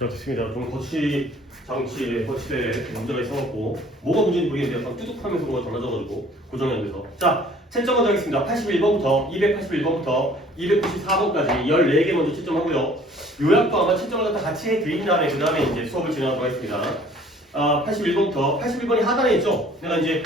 자, 됐습니다. 좀 거치대에 문제가 있어갖고 뭐가 문제인지 모르겠는데 약간 뚜둑하면서 뭐가 달라져가지고 고정이 안 돼서. 자, 채점 먼저 하겠습니다. 81번부터 281번부터 294번까지 14개 먼저 채점하고요. 요약도 아마 채점을 갖다 같이 해드린 다음에 그 다음에 이제 수업을 진행하도록 하겠습니다. 81번부터 81번이 하단에 있죠. 내가 이제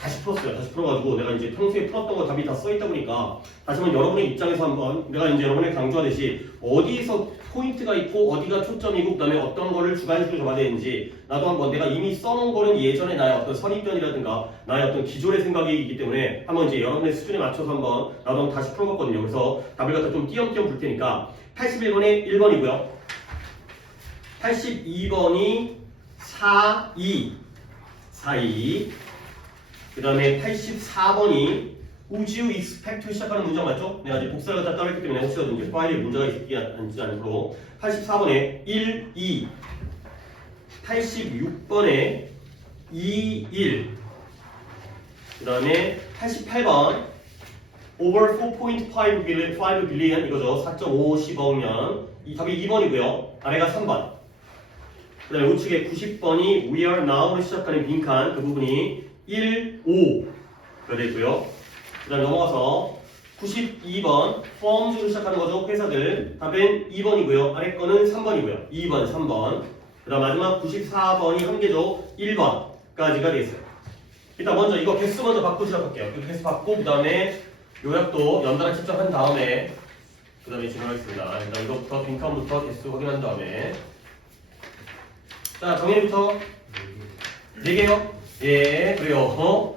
다시 풀었어요. 다시 풀어가지고 내가 이제 평소에 풀었던 거 답이 다 써있다 보니까 다시 한번 여러분의 입장에서 한번 내가 이제 여러분에 강조하듯이 어디서 포인트가 있고 어디가 초점이고 그다음에 어떤 거를 주관식으로 잡아야 되는지 나도 한번 내가 이미 써놓은 거는 예전에 나의 어떤 선입견이라든가 나의 어떤 기존의 생각이기 때문에 한번 이제 여러분의 수준에 맞춰서 한번 나도 한번 다시 풀어봤거든요. 그래서 답을 갖다 좀 띄엄띄엄 볼 테니까 81번에 1번이고요. 82번이 42. 그 다음에 84번이 Would you expect 시작하는 문장 맞죠? 내가 이제 복사를 갖다 따르기 때문에 혹시라도 파일에 문제가 있지 않도록 84번에 1, 2 86번에 2, 1 그 다음에 88번 over 4.5 billion 이거죠. 4.50억 년 이 답이 2번이고요. 아래가 3번 그 다음에 우측에 90번이 We are now로 시작하는 빈칸 그 부분이 1, 5가 되고요. 그 다음에 넘어가서 92번 firms로 시작하는 거죠. 회사들 답은 2번이고요. 아래 거는 3번이고요. 2번, 3번 그 다음 마지막 94번이 한 개죠. 1번까지가 되겠어요. 일단 먼저 이거 개수 먼저 받고 시작할게요. 그 개수 받고 그 다음에 요약도 연달아 채점한 다음에 그 다음에 진행하겠습니다. 일단 이거부터 빈칸부터 개수 확인한 다음에 자, 정현이부터 4개요? 예, 그래요.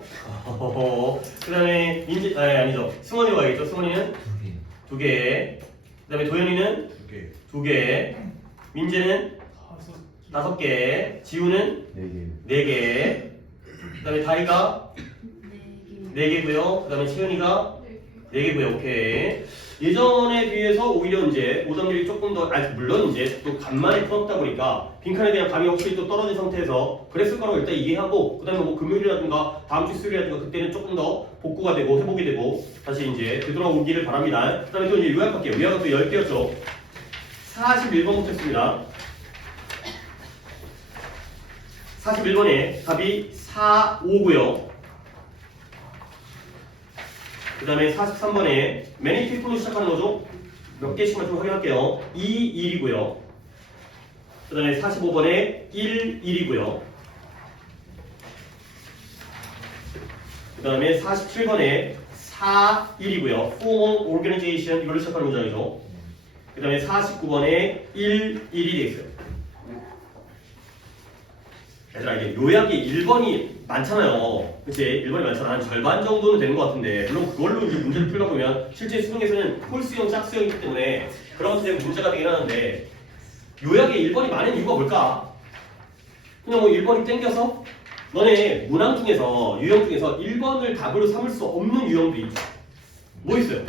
그 다음에 아니죠. 승원이가 가겠죠? 승원이는 2개. 그 다음에 도현이는 2개. 민재는 5개. 지우는 4개. 그 다음에 다이가 4개고요. 그 다음에 채은이가 4개고요. 오케이. 예전에 비해서 오히려 이제 오답률이 조금 더, 물론 이제 또 간만에 풀었다 보니까 빈칸에 대한 감이 확실히 또 떨어진 상태에서 그랬을 거라고 일단 이해하고, 그 다음에 뭐 금요일이라든가 다음 주 수요일이라든가 그때는 조금 더 복구가 되고 회복이 되고 다시 이제 되돌아오기를 바랍니다. 그 다음에 또 이제 요약할게요. 요약은 또 10개였죠. 41번부터 했습니다. 41번에 답이 4, 5고요. 그 다음에 43번에 many people로 시작하는 거죠. 몇 개씩만 좀 확인할게요. 2, 1이고요. 그 다음에 45번에 1, 1이고요. 그 다음에 47번에 4, 1이고요. formal organization 이걸로 시작하는 문장이죠. 그 다음에 49번에 1, 1이 되어 있어요. 얘들아 이게 요약이 1번이 많잖아요. 그치? 1번이 많잖아. 한 절반 정도는 되는 것 같은데 물론 그걸로 이제 문제를 풀다 보면 실제 수능에서는 홀수형, 짝수형이기 때문에 그런 것들이 문제가 되긴 하는데 요약에 1번이 많은 이유가 뭘까? 그냥 뭐 1번이 땡겨서 너네 문항 중에서 유형 중에서 1번을 답으로 삼을 수 없는 유형도 있죠. 뭐 있어요?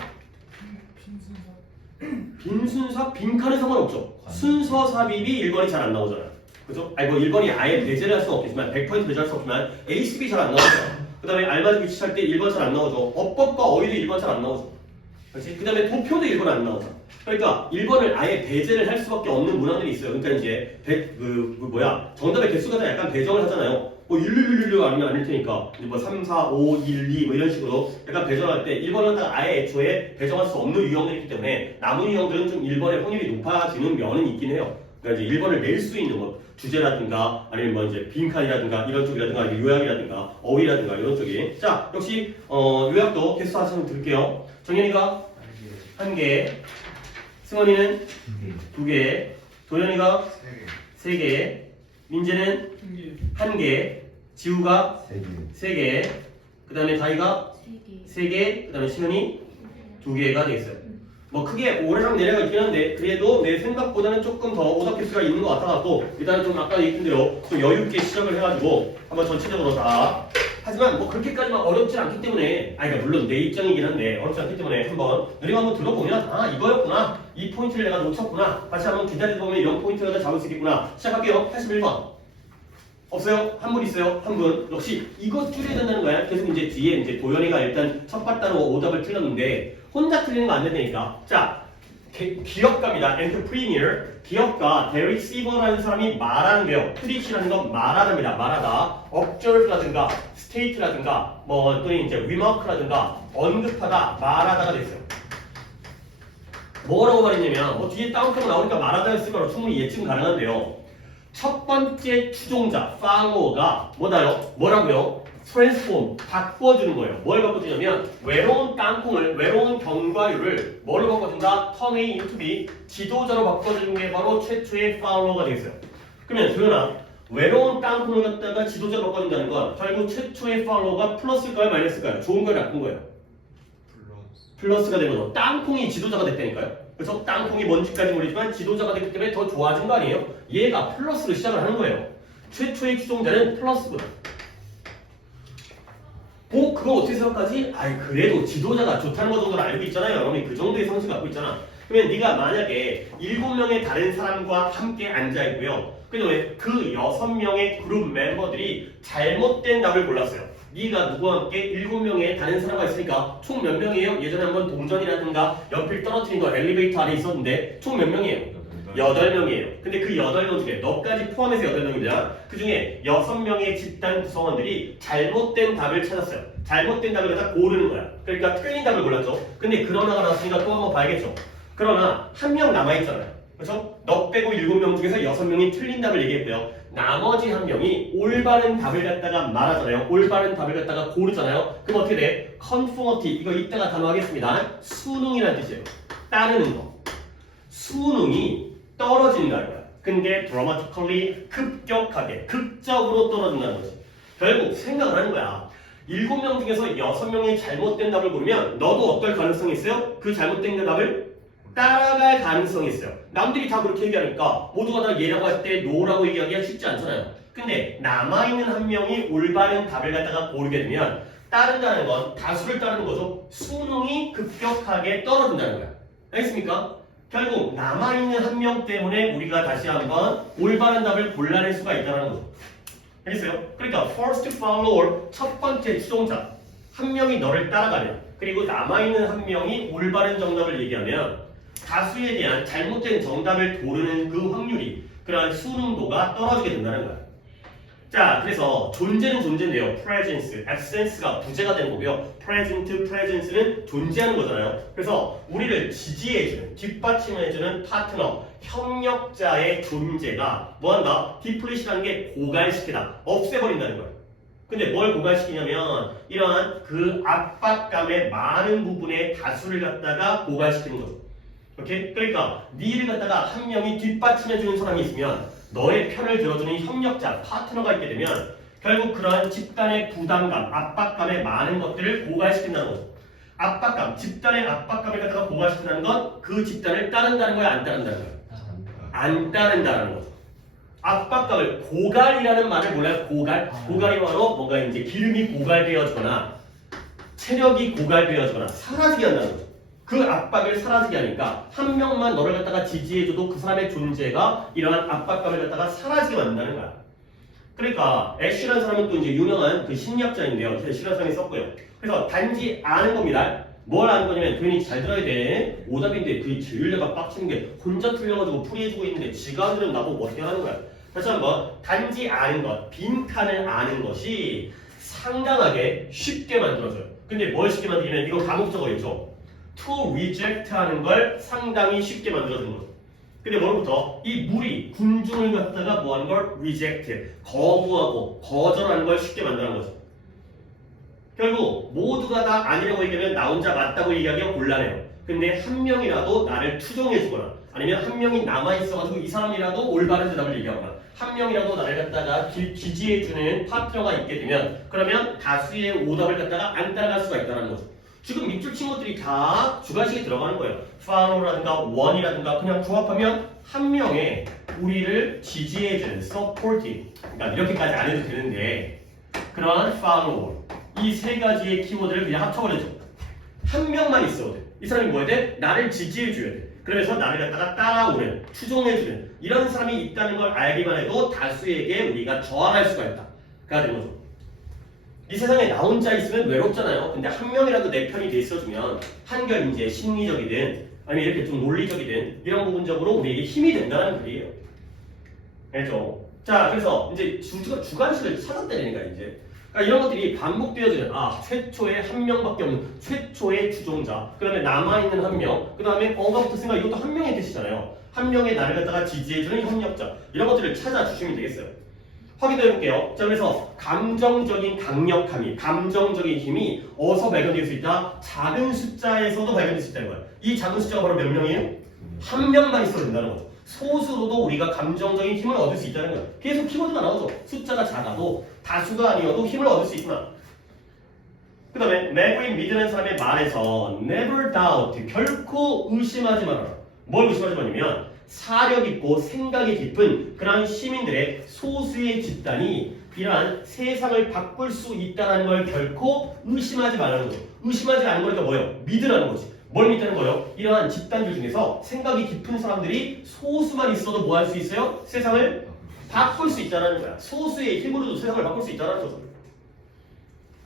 빈순서, 빈칸에 상관없죠. 순서 삽입이 1번이 잘 안 나오잖아요. 그죠? 아니 뭐 1번이 아예 배제를 할 수는 없겠지만 100% 배제할 수 없지만 A, B 잘 안 나오죠. 그 다음에 알맞은 위치할 때 1번 잘 안 나오죠. 어법과 어휘도 1번 잘 안 나오죠. 그렇지? 그 다음에 도표도 1번 안 나오죠. 그러니까 1번을 아예 배제를 할 수밖에 없는 문항들이 있어요. 그러니까 이제 정답의 개수가 다 약간 배정을 하잖아요. 뭐 111 아니면 아닐 테니까 이제 뭐 3, 4, 5, 1, 2 뭐 이런 식으로 약간 배정할 때 1번은 딱 아예 애초에 배정할 수 없는 유형들이기 때문에 남은 유형들은 좀 1번의 확률이 높아지는 면은 있긴 해요. 그러니까 이제 1번을 낼 수 있는 것 주제라든가 아니면 뭐 이제 빈칸이라든가 이런 쪽이라든가 아니면 요약이라든가 어휘라든가 이런 쪽이. 자, 역시 요약도 개수 다시 한번 드릴게요. 정현이가 1개, 승원이는 2개, 도현이가 3개, 민재는 1개, 지우가 3개, 그 다음에 다이가 3개, 그 다음에 시면이 2개가 되겠어요. 뭐 크게 오르락 내려가 있긴 한데 그래도 내 생각보다는 조금 더 오답 개수가 있는 것 같아갖고 일단은 좀 아까 얘기한 대로 좀 여유있게 시작을 해가지고 한번 전체적으로 다. 하지만 뭐 그렇게까지만 어렵지 않기 때문에 그러니까 물론 내 입장이긴 한데 어렵지 않기 때문에 한번 너희가 한번 들어보면 이거였구나, 이 포인트를 내가 놓쳤구나, 다시 한번 기다려보면 이런 포인트를 다 잡을 수 있겠구나. 시작할게요. 81번 없어요? 한 분 있어요? 한 분. 역시 이거 줄여야 된다는 거야. 계속 이제 뒤에 이제 도현이가 일단 첫 봤다로 오답을 틀렸는데 혼자 틀리는 거 안 된다니까. 자, 기업가입니다. entrepreneur. 기업가 데릭 시버라는 사람이 말하는데요. preach라는 건 말하답니다. 말하다. observe라든가 state라든가 뭐 또는 이제 remark라든가 언급하다, 말하다가 됐어요. 뭐라고 말했냐면 뒤에 다운표가 나오니까 말하다 했으면 충분히 예측 가능한데요. 첫 번째 추종자 follow가 뭐라고요? 트랜스폼, 바꿔주는 거예요. 뭘 바꿔주냐면 외로운 땅콩을, 외로운 견과류를 뭘로 바꿔준다? turn A into B, 지도자로 바꿔주는 게 바로 최초의 follow가 되겠어요. 그러면 도현아, 외로운 땅콩을 갖다가 지도자로 바꿔준다는 건 결국 최초의 follow가 플러스일까요? 마이너스일까요? 좋은 거예요? 나쁜 거예요? 플러스가 되는 거죠. 땅콩이 지도자가 됐다니까요. 그래서 땅콩이 뭔지까지 모르지만 지도자가 됐기 때문에 더 좋아진 거 아니에요? 얘가 플러스로 시작을 하는 거예요. 최초의 추종자는 플러스구나. 그거 어떻게 생각하지? 그래도 지도자가 좋다는 거 정도는 알고 있잖아요. 여러분이 그 정도의 성실 갖고 있잖아. 그러면 네가 만약에 7명의 다른 사람과 함께 앉아있고요. 그다음에 그 6명의 그룹 멤버들이 잘못된 답을 골랐어요. 네가 누구와 함께 7명의 다른 사람과 있으니까 총 몇 명이에요? 예전에 한번 동전이라든가 연필 떨어뜨린 거 엘리베이터 안에 있었는데 총 몇 명이에요? 8명이에요. 근데 그 8명 중에 너까지 포함해서 8명이잖아. 그 중에 6명의 집단 구성원들이 잘못된 답을 찾았어요. 잘못된 답을 갖다 고르는 거야. 그러니까 틀린 답을 골랐죠. 근데 그러나가 나왔으니까 또 한번 봐야겠죠. 그러나 한 명 남아있잖아요. 그렇죠? 너 빼고 7명 중에서 6명이 틀린 답을 얘기했고요. 나머지 한 명이 올바른 답을 갖다가 말하잖아요. 올바른 답을 갖다가 고르잖아요. 그럼 어떻게 돼? conformity, 이거 이따가 단어하겠습니다. 수능이라는 뜻이에요. 따르는 거. 수능이 떨어진다는 거야. 근데 dramatically, 급격하게, 극적으로 떨어진다는 거지. 결국 생각을 하는 거야. 7명 중에서 6명이 잘못된 답을 고르면 너도 어떨 가능성이 있어요? 그 잘못된 답을 따라갈 가능성이 있어요. 남들이 다 그렇게 얘기하니까 모두가 다 예라고 할 때 노라고 얘기하기가 쉽지 않잖아요. 근데 남아있는 한 명이 올바른 답을 갖다가 고르게 되면 따른다는 건 다수를 따르는 거죠. 수능이 급격하게 떨어진다는 거야. 알겠습니까? 결국 남아있는 한 명 때문에 우리가 다시 한번 올바른 답을 골라낼 수가 있다는 거죠. 알겠어요? 그러니까 first follower, 첫 번째 추종자. 한 명이 너를 따라가면, 그리고 남아있는 한 명이 올바른 정답을 얘기하면 다수에 대한 잘못된 정답을 고르는 그 확률이, 그러한 수능도가 떨어지게 된다는 거야. 자, 그래서 존재는 존재인데요. presence, absence가 부재가 되는 거고요. present, presence는 존재하는 거잖아요. 그래서 우리를 지지해주는, 뒷받침해주는 파트너, 협력자의 존재가 뭐한다? 디플리시라는 게 고갈시키다, 없애버린다는 거예요. 근데 뭘 고갈시키냐면 이러한 그 압박감의 많은 부분의 다수를 갖다가 고갈시키는 거죠. 오케이? 그러니까 니를 갖다가 한 명이 뒷받침해주는 사람이 있으면 너의 편을 들어주는 협력자, 파트너가 있게 되면 결국 그러한 집단의 부담감, 압박감의 많은 것들을 고갈시킨다는 거죠. 압박감, 집단의 압박감을 갖다가 고갈시킨다는 건 그 집단을 따른다는 거야, 안 따른다는 거야? 안 따른다는 거죠. 압박감을, 고갈이라는 말을 몰라요? 고갈이 바로 뭔가 이제 기름이 고갈되어지거나 체력이 고갈되어지거나 사라지게 한다는 거죠. 그 압박을 사라지게 하니까 한 명만 너를 갖다가 지지해줘도 그 사람의 존재가 이러한 압박감을 갖다가 사라지게 만든다는 거야. 그러니까 애쉬라는 사람은 또 이제 유명한 그 심리학자인데요. 애쉬라는 사람이 썼고요. 그래서 단지 아는 겁니다. 뭘 아는 거냐면 도현이 잘 들어야 돼. 오답인데 그게 제일 내가 빡치는 게 혼자 틀려가지고 풀이해주고 있는데 지가 들은 나보고 어떻게 하는 거야. 다시 한번 단지 아는 것, 빈칸을 아는 것이 상당하게 쉽게 만들어져요. 근데 뭘 쉽게 만들냐면 이거 과목적어였죠. to reject 하는 걸 상당히 쉽게 만들어주는 거죠. 근데 뭐로부터 이 무리, 군중을 갖다가 뭐 하는 걸 reject, 거부하고 거절하는 걸 쉽게 만드는 거죠. 결국 모두가 다 아니라고 얘기하면 나 혼자 맞다고 얘기하기가 곤란해요. 근데 한 명이라도 나를 추종해주거나 아니면 한 명이 남아있어가지고 이 사람이라도 올바른 대답을 얘기하거나 한 명이라도 나를 갖다가 지지해주는 파트너가 있게 되면 그러면 다수의 오답을 갖다가 안 따라갈 수가 있다는 거죠. 지금 밑줄 친구들이 다 주관식에 들어가는 거예요. follow라든가 one이라든가 그냥 조합하면 한 명의 우리를 지지해주는 supportive, 그러니까 이렇게까지 안 해도 되는데 그러한 follower, 이 세 가지의 키워드를 그냥 합쳐버려줘. 한 명만 있어도 돼. 이 사람이 뭐 해야 돼? 나를 지지해줘야 돼. 그러면서 나를 갖다가 따라오는, 추종해주는 이런 사람이 있다는 걸 알기만 해도 다수에게 우리가 저항할 수가 있다. 가 되는 거죠. 이 세상에 나 혼자 있으면 외롭잖아요. 근데 한 명이라도 내 편이 돼 있어주면 한결 이제 심리적이든 아니면 이렇게 좀 논리적이든 이런 부분적으로 우리에게 힘이 된다는 글이에요. 알죠? 자, 그래서 이제 주관식을 찾았다니까 이제. 그러니까 이런 것들이 반복되어지는 최초의 한 명밖에 없는 최초의 주종자. 그다음에 남아 있는 한 명. 그다음에 뭐가 붙었으니까 이것도 한 명의 뜻이잖아요. 한 명의 나를 갖다가 지지해주는 협력자. 이런 것들을 찾아주시면 되겠어요. 확인해 볼게요. 자, 그래서 감정적인 강력함이, 감정적인 힘이 어디서 발견될 수 있다? 작은 숫자에서도 발견될 수 있다는 거야. 이 작은 숫자가 바로 몇 명이에요? 한 명만 있어도 된다는 거죠. 소수로도 우리가 감정적인 힘을 얻을 수 있다는 거예요. 계속 키워드가 나오죠. 숫자가 작아도 다수가 아니어도 힘을 얻을 수 있구나. 그 다음에 맥그린 미드라는 사람의 말에서 never doubt, 결코 의심하지 말아라. 뭘 의심하지 말냐면 사력 있고 생각이 깊은 그러한 시민들의 소수의 집단이 이러한 세상을 바꿀 수 있다는 걸 결코 의심하지 말라는 거죠. 의심하지 않는 거니까 뭐예요? 믿으라는 거지. 뭘 믿다는 거예요? 이러한 집단들 중에서 생각이 깊은 사람들이 소수만 있어도 뭐 할 수 있어요? 세상을 바꿀 수 있다는 거야. 소수의 힘으로도 세상을 바꿀 수 있다는 거죠.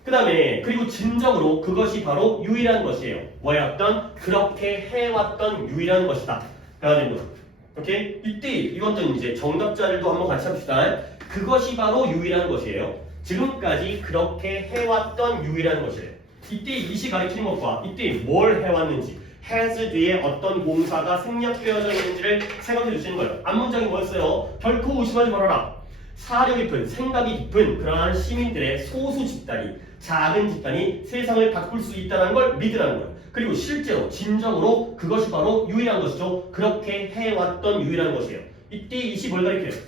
그 다음에 그리고 진정으로 그것이 바로 유일한 것이에요. 뭐였던? 그렇게 해왔던 유일한 것이다. 라는 거죠. 오케이? 이때 이것도 이제 정답자들도 한번 같이 합시다. 그것이 바로 유일한 것이에요. 지금까지 그렇게 해왔던 유일한 것이에요. 이때 이시 가리키는 것과 이때 뭘 해왔는지 has 뒤에 어떤 공사가 생략되어져 있는지를 생각해 주시는 거예요. 앞문장이 뭐였어요? 결코 의심하지 말아라. 사려 깊은, 생각이 깊은 그러한 시민들의 소수 집단이, 작은 집단이 세상을 바꿀 수 있다는 걸 믿으라는 거예요. 그리고 실제로 진정으로 그것이 바로 유일한 것이죠. 그렇게 해왔던 유일한 것이에요. 이때 이시 뭘 가리켜요?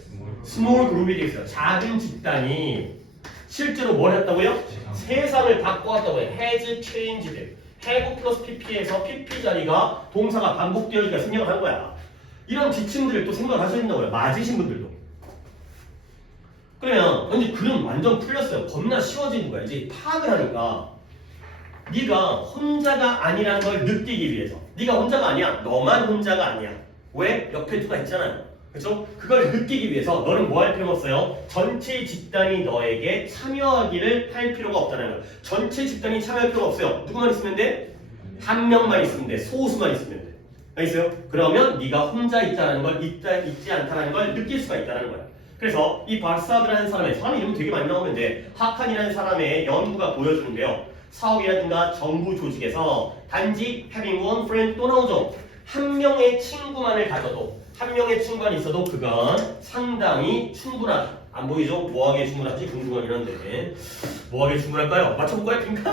스몰 그룹이 되어 있어요. 작은 집단이 실제로 뭘 했다고요? 세상을 바꿔왔다고 해요. has changed. have 플러스 pp에서 pp 자리가 동사가 반복되어지니까 생략을 한 거야. 이런 지침들을 또 생각을 하셔야 된다고요. 맞으신 분들도. 그러면 이제 글은 완전 풀렸어요. 겁나 쉬워지는 거야. 이제 파악을 하니까 네가 혼자가 아니라는 걸 느끼기 위해서. 네가 혼자가 아니야. 너만 혼자가 아니야. 왜? 옆에 누가 있잖아요. 그렇죠? 그걸 느끼기 위해서 너는 뭐 할 필요가 없어요? 전체 집단이 너에게 참여하기를 할 필요가 없다는 거예요. 전체 집단이 참여할 필요가 없어요. 누구만 있으면 돼? 한 명만 있으면 돼. 소수만 있으면 돼. 알겠어요? 그러면 네가 혼자 있다는 걸 있지 않다는 걸 느낄 수가 있다는 거야. 그래서 이 발사드라는 사람 이름이 되게 많이 나오는데 하칸이라는 사람의 연구가 보여주는데요. 사업이라든가 정부 조직에서 단지 having one friend 또 나오죠. 한 명의 친구만을 가져도 한 명의 친구가 있어도 그건 상당히 충분하다. 안 보이죠? 뭐하게 충분하지? 궁금한 이런데 뭐하게 충분할까요? 맞춰볼까요? 그러니까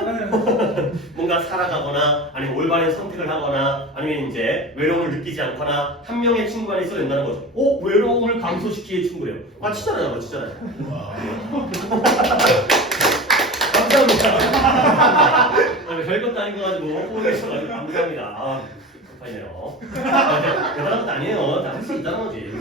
뭔가 살아가거나 아니면 올바른 선택을 하거나 아니면 이제 외로움을 느끼지 않거나 한 명의 친구가 있어야 된다는 거죠. 외로움을 감소시키는 친구래요. 맞히잖아요. 맞히잖아요. 감사합니다. 별것도 아닌 거 가지고 호응해주셔가지고 감사합니다. 아니에요. 대단한 것도 아니에요. 다 할 수 있다는 거지.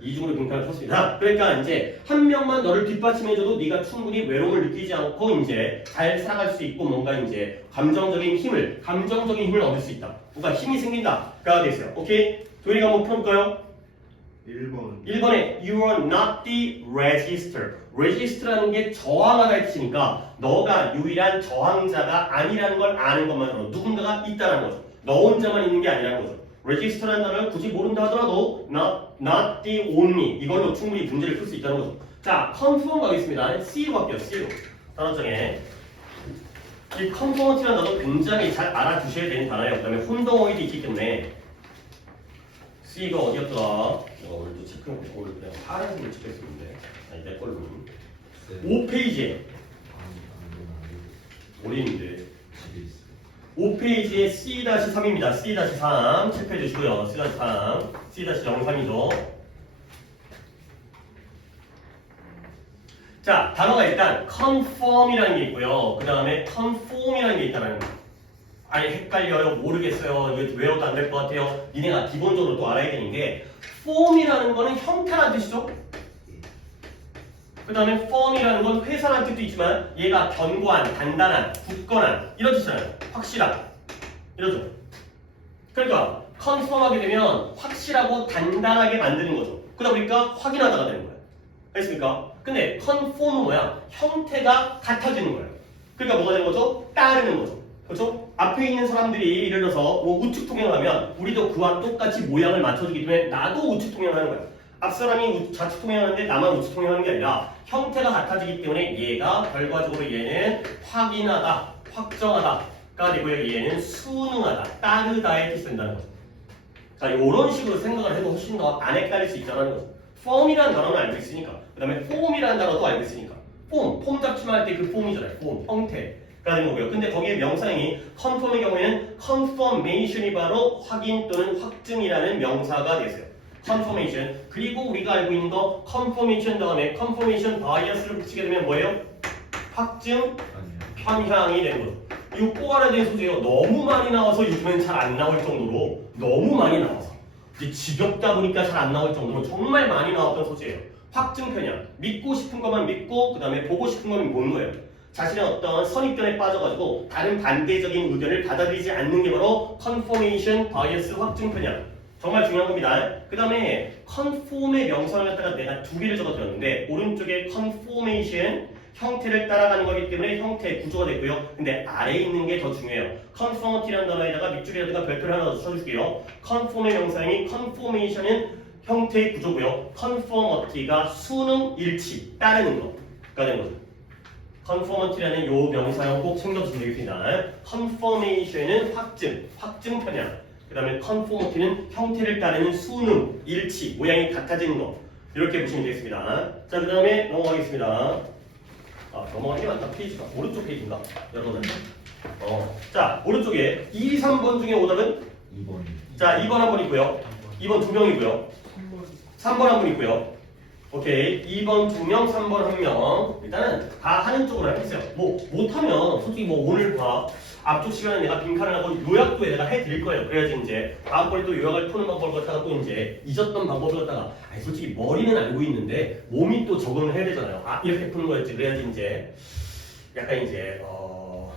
이중으로 빈칸을 쳤습니다. 그러니까 이제 한 명만 너를 뒷받침해줘도 네가 충분히 외로움을 느끼지 않고 이제 잘 살아갈 수 있고 뭔가 이제 감정적인 힘을 얻을 수 있다. 뭔가 힘이 생긴다가 됐어요. 오케이? 도희가 한번 풀어볼까요? 1번에 You are not the register. register라는 게 저항하다의 뜻이니까 너가 유일한 저항자가 아니라는 걸 아는 것만으로 누군가가 있다는 거죠. 너 혼자만 있는 게 아니라는 거죠. register라는 단어를 굳이 모른다 하더라도 not the only 이걸로 충분히 문제를 풀 수 있다는 거죠. 자, confirm 가겠습니다. C로 갈게요. C로. 단어장에 이 conform이라는 단어 굉장히 잘 알아두셔야 되는 단어예요. 그 다음에 혼동어휘도 있기 때문에 C가 어디였더라? 제가 오늘도 체크해보고 그냥 파란색으로 체크했었는데 아니 내 걸로 5페이지에 오리인데 5페이지에 C-3입니다. C-3 체크해 주시고요. C-3, C-03이죠. 자, 단어가 일단 conform이라는 게 있고요. 그 다음에 conform이라는 게 있다는 거. 아니 헷갈려요. 모르겠어요. 이거 외워도 안 될 것 같아요. 니네가 기본적으로 또 알아야 되는 게 form이라는 거는 형태라는 뜻이죠. 그 다음에 form이라는 건 회사라는 뜻도 있지만 얘가 견고한, 단단한, 굳건한 이런 뜻이잖아요. 확실한 이러죠. 그러니까 컨펌하게 되면 확실하고 단단하게 만드는 거죠. 그러다 보니까 확인하다가 되는 거예요. 알겠습니까? 근데 컨펌은 뭐야? 형태가 같아지는 거예요. 그러니까 뭐가 되는 거죠? 따르는 거죠. 그렇죠? 앞에 있는 사람들이 예를 들어서 뭐 우측 통행을 하면 우리도 그와 똑같이 모양을 맞춰주기 때문에 나도 우측 통행을 하는 거야. 앞 사람이 좌측 통행하는데 나만 우측 통행하는 게 아니라 형태가 같아지기 때문에 얘가 결과적으로 얘는 확인하다, 확정하다가 되고요. 얘는 순응하다, 따르다의 뜻이 된다는 거죠. 자, 이런 식으로 생각을 해도 훨씬 더 안 헷갈릴 수 있다는 거죠. form이라는 단어는 알고 있으니까, 그 다음에 form이라는 단어도 알고 있으니까, 폼 잡침할 때 그 폼이잖아요. 폼, 형태가 되는 거고요. 근데 거기에 명사형이 confirm의 경우에는 confirmation이 바로 확인 또는 확증이라는 명사가 되겠어요. confirmation. 그리고 우리가 알고 있는 거 confirmation 다음에 confirmation bias를 붙이게 되면 뭐예요? 확증 편향이 되는 거죠. 이거 꼭 알아야 되는 소재예요. 너무 많이 나와서 요즘엔 잘 안 나올 정도로 너무 많이 나와서 이제 지겹다 보니까 잘 안 나올 정도로 정말 많이 나왔던 소재예요. 확증 편향. 믿고 싶은 것만 믿고 그 다음에 보고 싶은 것만 보는 거예요. 자신의 어떤 선입견에 빠져가지고 다른 반대적인 의견을 받아들이지 않는 게 바로 confirmation bias 확증 편향. 정말 중요한 겁니다. 그 다음에 conform의 명사를 갖다가 내가 두 개를 적어드렸는데 오른쪽에 confirmation 형태를 따라가는 거기 때문에 형태의 구조가 되고요. 근데 아래에 있는 게 더 중요해요. conformity라는 단어에다가 밑줄에다가 별표를 하나 더 써줄게요. conform의 명사형이 conformation은 형태의 구조고요. conformity가 수능 일치, 따르는 거가 되는 거죠. conformity라는 요 명사형 꼭 챙겨주시면 되겠습니다. confirmation은 확증 편향. 그 다음에 conformity는 형태를 따르는 수능, 일치, 모양이 같아지는 거. 이렇게 보시면 되겠습니다. 자, 그 다음에 넘어가겠습니다. 넘어가는 게 많다. 페이지가 오른쪽 페이지인가? 여러분. 자, 오른쪽에 2, 3번 중에 오답은 2번. 자, 2번 한 번 있고요. 2번 2명이고요. 3번 한 분 있고요. 오케이. 2번 2명, 3번 1명. 일단은 다 하는 쪽으로 해보세요. 뭐 못하면 솔직히 뭐 오늘 봐. 앞쪽 시간에 내가 빈칸을 하고 요약도 내가 해드릴 거예요. 그래야지 이제 다음번에 또 요약을 푸는 방법을 갖다가 또 이제 잊었던 방법을 갖다가 솔직히 머리는 알고 있는데 몸이 또 적응을 해야 되잖아요. 이렇게 푸는 거였지. 그래야지 이제 약간 이제 뭐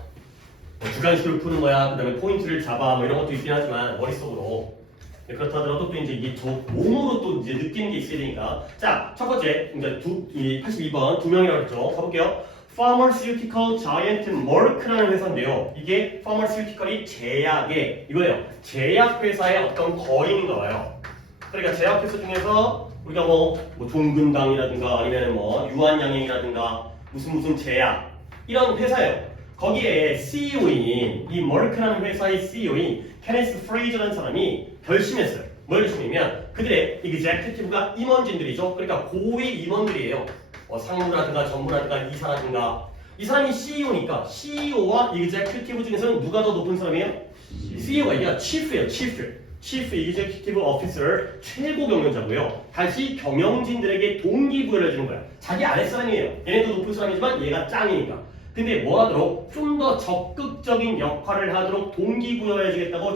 주관식으로 푸는 거야. 그다음에 포인트를 잡아 뭐 이런 것도 있긴 하지만 머릿속으로 그렇다 하더라도 또 이제 이게 저 몸으로 또 이제 느끼는 게 있어야 되니까. 자, 첫 번째 이제 82번 2명이라고 했죠. 가볼게요. Pharmaceutical Giant Merck라는 회사인데요. 이게 Pharmaceutical이 제약의 이거예요. 제약 회사의 어떤 거인인가 봐요. 그러니까 제약 회사 중에서 우리가 뭐 종근당이라든가 아니면 뭐 유한양행이라든가 무슨 제약 이런 회사예요. 거기에 CEO인 이 머크라는 회사의 CEO인 케네스 프레이저라는 사람이 결심했어요. 뭘 결심이면 그들의 executive가 임원진들이죠. 그러니까 고위 임원들이에요. 상무라든가 전무라든가 이사라든가 이 사람이 CEO니까 CEO와 executive 중에서는 누가 더 높은 사람이에요? CEO가 이게 chief예요. Chief Executive Officer 최고 경영자고요. 다시 경영진들에게 동기부여를 해주는 거야. 자기 아랫사람이에요. 얘네도 높은 사람이지만 얘가 짱이니까. 근데 뭐 하도록 좀 더 적극적인 역할을 하도록 동기부여해주겠다고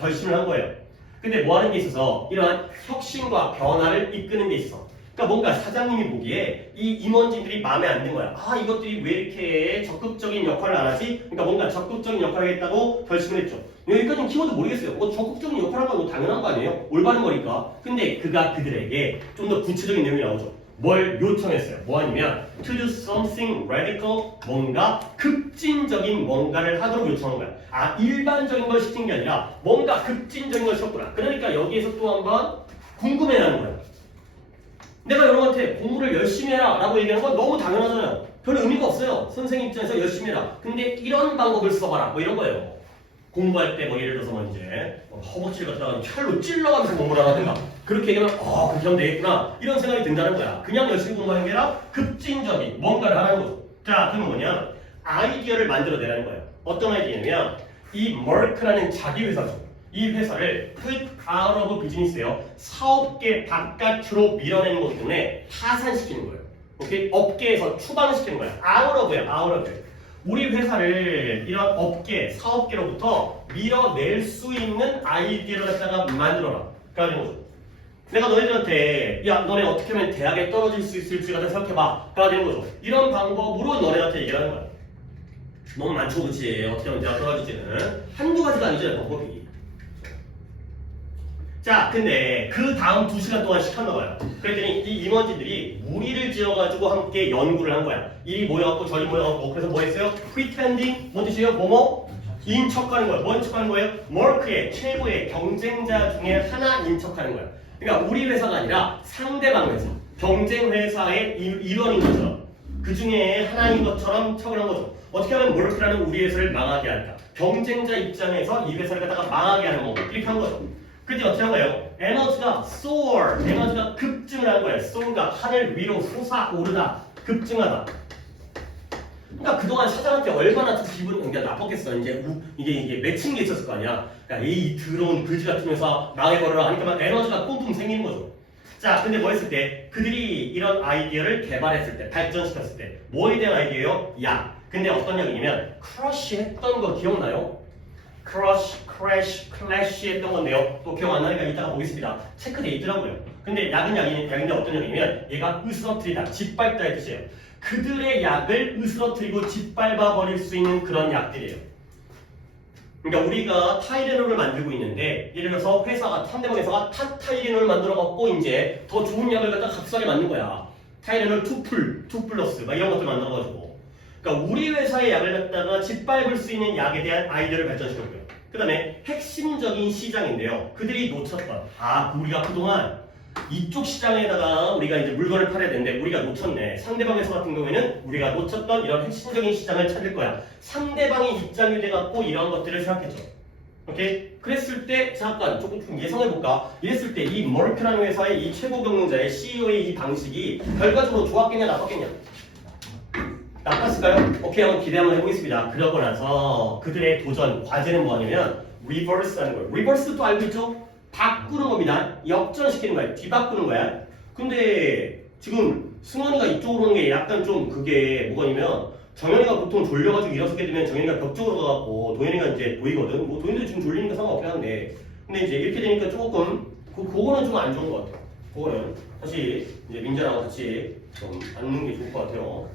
결심을 한 거예요. 근데 뭐 하는 게 있어서 이러한 혁신과 변화를 이끄는 데 있어. 그러니까 뭔가 사장님이 보기에 이 임원진들이 마음에 안 든 거야. 이것들이 왜 이렇게 적극적인 역할을 안 하지? 그러니까 뭔가 적극적인 역할을 하겠다고 결심을 했죠. 여기까지는 키워드 모르겠어요. 뭐 적극적인 역할을 하는 건 당연한 거 아니에요? 올바른 거니까. 근데 그가 그들에게 좀 더 구체적인 내용이 나오죠. 뭘 요청했어요? 뭐 아니면 to do something radical, 뭔가 급진적인 뭔가를 하도록 요청한 거야. 일반적인 걸 시킨 게 아니라 뭔가 급진적인 걸 시켰구나. 그러니까 여기에서 또 한번 궁금해하는 거야. 내가 여러분한테 공부를 열심히 해라 라고 얘기하는 건 너무 당연하잖아요. 별 의미가 없어요. 선생님 입장에서 열심히 해라. 근데 이런 방법을 써봐라. 뭐 이런 거예요. 공부할 때 뭐 예를 들어서 뭐 이제 허벅지를 갖다가 칼로 찔러가면서 공부를 하든가 그렇게 얘기하면 그렇게 하면 되겠구나 이런 생각이 든다는 거야. 그냥 열심히 공부하는 게 아니라 급진적인 뭔가를 하는 거죠. 자, 그럼 뭐냐? 아이디어를 만들어내라는 거예요. 어떤 아이디어냐면 이 머크라는 자기 회사죠. 이 회사를 put out of business예요. 사업계 바깥으로 밀어내는 것 때문에 타산시키는 거예요. 오케이? 업계에서 추방시키는 거야. out of. 우리 회사를 이런 업계, 사업계로부터 밀어낼 수 있는 아이디어를 갖다가 만들어라. 그러는 거죠. 내가 너희들한테 야, 너네 어떻게 하면 대학에 떨어질 수 있을지 갖다 생각해봐. 가 되는 거죠. 이런 방법으로 너네한테 얘기를 하는 거야. 너무 많죠, 그치? 어떻게 하면 대학 떨어질지는. 한두 가지가 아니잖아요, 방법이. 자, 근데 그 다음 2시간 동안 시켰나 봐요. 그랬더니 이 임원진들이 무리를 지어가지고 함께 연구를 한 거야. 이리 모여갖고 저리 모여갖고 그래서 뭐 했어요? pretending, 뭔 뜻이에요? 뭐뭐? 인척하는 거야. 뭐 인척하는 거예요? 머크의 최고의 경쟁자 중에 하나 인척하는 거야. 그러니까 우리 회사가 아니라 상대방 회사, 경쟁 회사의 일원인 것처럼 그 중에 하나인 것처럼 척을 한 거죠. 어떻게 하면 머크라는 우리 회사를 망하게 할까? 경쟁자 입장에서 이 회사를 갖다가 망하게 하는 거고 클릭한 거죠. 근데 어떻게 한 거예요? 에너지가 soar, 에너지가 급증을 한 거예요. soar가 하늘 위로 솟아오르다, 급증하다. 그러니까 그동안 사장한테 얼마나 기분 그러니까 나빴겠어. 이제 이게 맺힌 게 있었을 거 아니야. 그러니까 이 더러운 그지 같은 회사 망해버려라 하니까 막 에너지가 뿜뿜 생기는 거죠. 자, 근데 뭐 했을 때 그들이 이런 아이디어를 개발했을 때, 발전시켰을 때 뭐에 대한 아이디어예요? 약. 근데 어떤 약이냐면 크러쉬 했던 거 기억나요? 크러쉬, 크래쉬, 클래쉬 했던 건데요. 또 기억 안 나니까 이따가 보겠습니다. 체크돼 있더라고요. 근데 약은 약인데 어떤 약이냐면 얘가 으스러뜨리다, 짓밟다의 뜻이에요. 그들의 약을 으스러뜨리고 짓밟아 버릴 수 있는 그런 약들이에요. 그러니까 우리가 타이레놀을 만들고 있는데 예를 들어서 회사가 상대방 회사가 타이레놀을 만들어 갖고 이제 더 좋은 약을 갖다 값싸게 만든 거야. 타이레놀 2플러스 막 이런 것들 만들어 가지고. 그러니까 우리 회사의 약을 갖다가 짓밟을 수 있는 약에 대한 아이디어를 발전시켰고요. 그 다음에 핵심적인 시장인데요. 그들이 놓쳤던 우리가 그동안 이쪽 시장에다가 우리가 이제 물건을 팔아야 되는데 우리가 놓쳤네. 상대방 회사 같은 경우에는 우리가 놓쳤던 이런 핵심적인 시장을 찾을 거야. 상대방이 입장이 돼갖고 이런 것들을 생각했죠. 오케이? 그랬을 때 잠깐 조금 예상해볼까? 이랬을 때 이 머크라는 회사의 이 최고 경영자의 CEO의 이 방식이 결과적으로 좋았겠냐 나빴겠냐? 나빴을까요? 오케이, 한번 기대 한번 해보겠습니다. 그러고 나서 그들의 도전 과제는 뭐냐면 리버스 하는 거예요. 리버스도 알고 있죠? 바꾸는 겁니다. 역전시키는 거야. 뒤바꾸는 거야. 근데 지금 승원이가 이쪽으로 오는 게 약간 좀 그게 뭐냐면 정현이가 보통 졸려가지고 일어서게 되면 정현이가 벽 쪽으로 가갖고 도현이가 이제 보이거든. 뭐 도현이도 지금 졸리니까 상관없긴 한데 근데 이제 이렇게 되니까 조금 그거는 좀 안 좋은 것 같아요. 그거는 사실 이제 민재랑 같이 좀 앉는 게 좋을 것 같아요.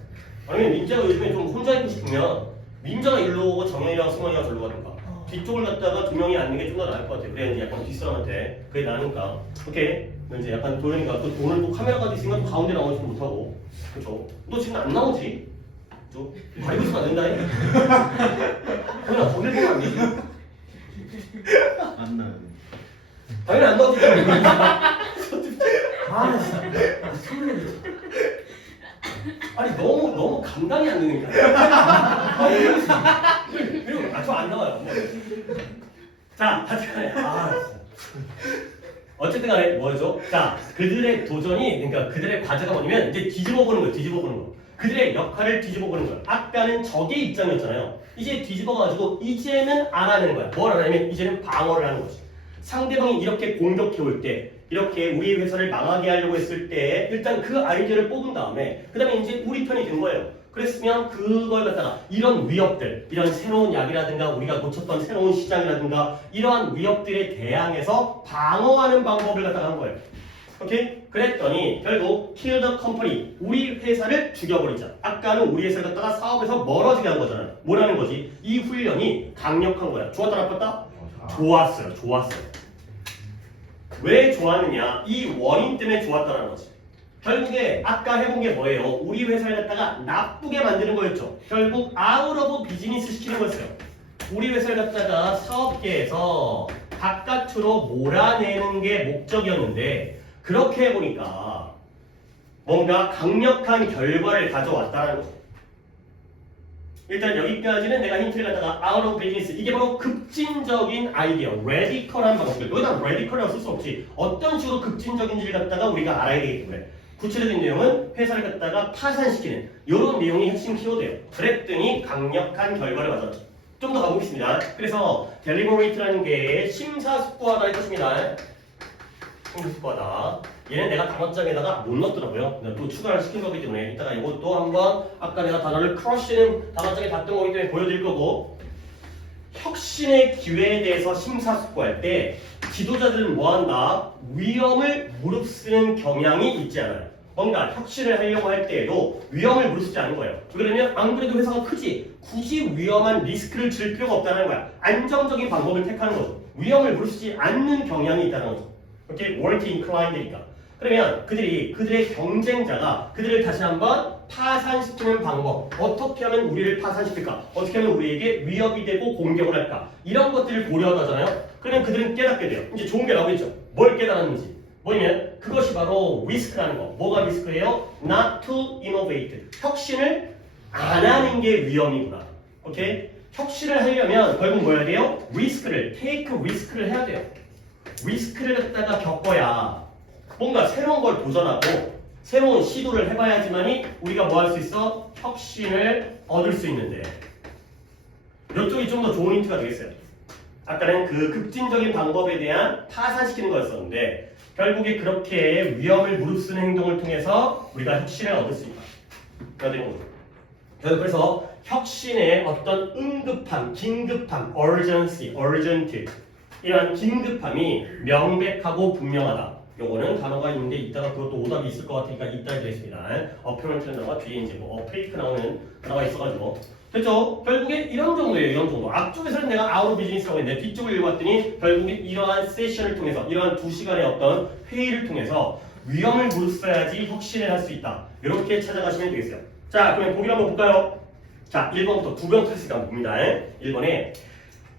아니면 민재가 요즘에 좀 혼자 있고 싶으면 민재가 일로 오고 정현이랑 승원이가 절로 가든가 뒤쪽을 갖다가 두 명이 앉는 게 좀 더 나을 것 같아요. 그래야 이제 약간 뒷사람한테 그게 나으니까. 오케이. 이제 약간 도현이가 또 오늘 또 카메라까지 있으니까 또 가운데 나오지도 못하고. 그렇죠? 너 지금 안 나오지? 저 가리고 있으면 안 된다. 도현아 거길 보면 안 되지? 안 나요. 당연히 안 나오지. 아니 너무 감당이 안 되는 거야. 그리고 저안 나와요. 자, 어쨌든 간에 뭐죠? 자, 그들의 도전이 그러니까 그들의 과제가 뭐냐면 이제 뒤집어 보는 거예요. 뒤집어 보는 거. 그들의 역할을 뒤집어 보는 거예요. 아까는 적의 입장이었잖아요. 이제 뒤집어 가지고 이제는 안 하는 거야. 뭘 하냐면 이제는 방어를 하는 거지. 상대방이 이렇게 공격해 올 때 이렇게 우리 회사를 망하게 하려고 했을 때 일단 그 아이디어를 뽑은 다음에 그 다음에 이제 우리 편이 된 거예요. 그랬으면 그걸 갖다가 이런 위협들, 이런 새로운 약이라든가 우리가 놓쳤던 새로운 시장이라든가 이러한 위협들에 대항해서 방어하는 방법을 갖다가 한 거예요. 오케이? 그랬더니 결국 kill the company, 우리 회사를 죽여버리자. 아까는 우리 회사를 갖다가 사업에서 멀어지게 한 거잖아요. 뭐라는 거지? 이 훈련이 강력한 거야. 좋았다 나빴다? 좋았어요. 좋았어요. 왜 좋았느냐? 이 원인 때문에 좋았다는 거지. 결국에 아까 해본 게 뭐예요? 우리 회사를 갖다가 나쁘게 만드는 거였죠. 결국 out of business 시키는 거였어요. 우리 회사를 갖다가 사업계에서 바깥으로 몰아내는 게 목적이었는데 그렇게 해보니까 뭔가 강력한 결과를 가져왔다는 거죠. 일단 여기까지는 내가 힌트를 갖다가 out of business, 이게 바로 급진적인 아이디어, 레디컬한 방법들. 여기다 레디컬이라고 쓸 수 없지. 어떤 식으로 급진적인지를 갖다가 우리가 알아야 되기 때문에 구체적인 내용은 회사를 갖다가 파산시키는 이런 내용이 핵심 키워드예요. 그랬더니 강력한 결과를 가져왔죠. 좀 더 가보겠습니다. 그래서 deliberate라는 게 심사숙고하다 했습니다. 심사숙고하다. 얘는 내가 단어장에다가 못 넣었더라고요. 또 추가를 시킨 거기 때문에 이따가 이것도 한번 아까 내가 단어를 crush는 단어장에 봤던 거기 때문에 보여드릴 거고, 혁신의 기회에 대해서 심사숙고할 때 지도자들은 뭐한다? 위험을 무릅쓰는 경향이 있지 않아요. 뭔가 혁신을 하려고 할 때에도 위험을 무릅쓰지 않은 거예요. 그러면 안 그래도 회사가 크지 굳이 위험한 리스크를 질 필요가 없다는 거야. 안정적인 방법을 택하는 거죠. 위험을 무릅쓰지 않는 경향이 있다는 거죠. 이렇게 work inclined니까. 그 그러면 그들의 경쟁자가 그들을 다시 한번 파산시키는 방법, 어떻게 하면 우리를 파산시킬까? 어떻게 하면 우리에게 위협이 되고 공격을 할까? 이런 것들을 고려하잖아요. 그러면 그들은 깨닫게 돼요. 이제 좋은 게 나오겠죠. 뭘 깨달았는지. 뭐냐면 그것이 바로 리스크라는 거. 뭐가 리스크예요? Not to innovate. 혁신을 안 하는 게 위험이구나. 오케이? 혁신을 하려면 결국 뭐 해야 돼요? take risk를 해야 돼요. 리스크를 갖다가 겪어야 뭔가 새로운 걸 도전하고 새로운 시도를 해봐야지만이 우리가 뭐 할 수 있어? 혁신을 얻을 수 있는데 이쪽이 좀 더 좋은 힌트가 되겠어요. 아까는 그 급진적인 방법에 대한 파산시키는 거였었는데 결국에 그렇게 위험을 무릅쓰는 행동을 통해서 우리가 혁신을 얻을 수 있다. 되는 거죠. 그래서 혁신의 어떤 응급함, 긴급함, urgency, urgent 이런 긴급함이 명백하고 분명하다. 요거는 단어가 있는데 이따가 그것도 오답이 있을 것 같으니까 이따 드리겠습니다. apparent라는 단어가 뒤에 이제 뭐 fake 나오는 단어가 있어가지고 됐죠? 결국에 이런 정도예요. 이런 정도. 앞쪽에서는 내가 out of business라고 했는데 뒤쪽을 읽어봤더니 결국에 이러한 세션을 통해서 이러한 2시간의 어떤 회의를 통해서 위험을 무릅써야지 혁신을 할 수 있다. 이렇게 찾아가시면 되겠어요. 자, 그러면 보기를 한번 볼까요? 자, 1번부터 두 번 틀렸으니까 한번 봅니다. 1번에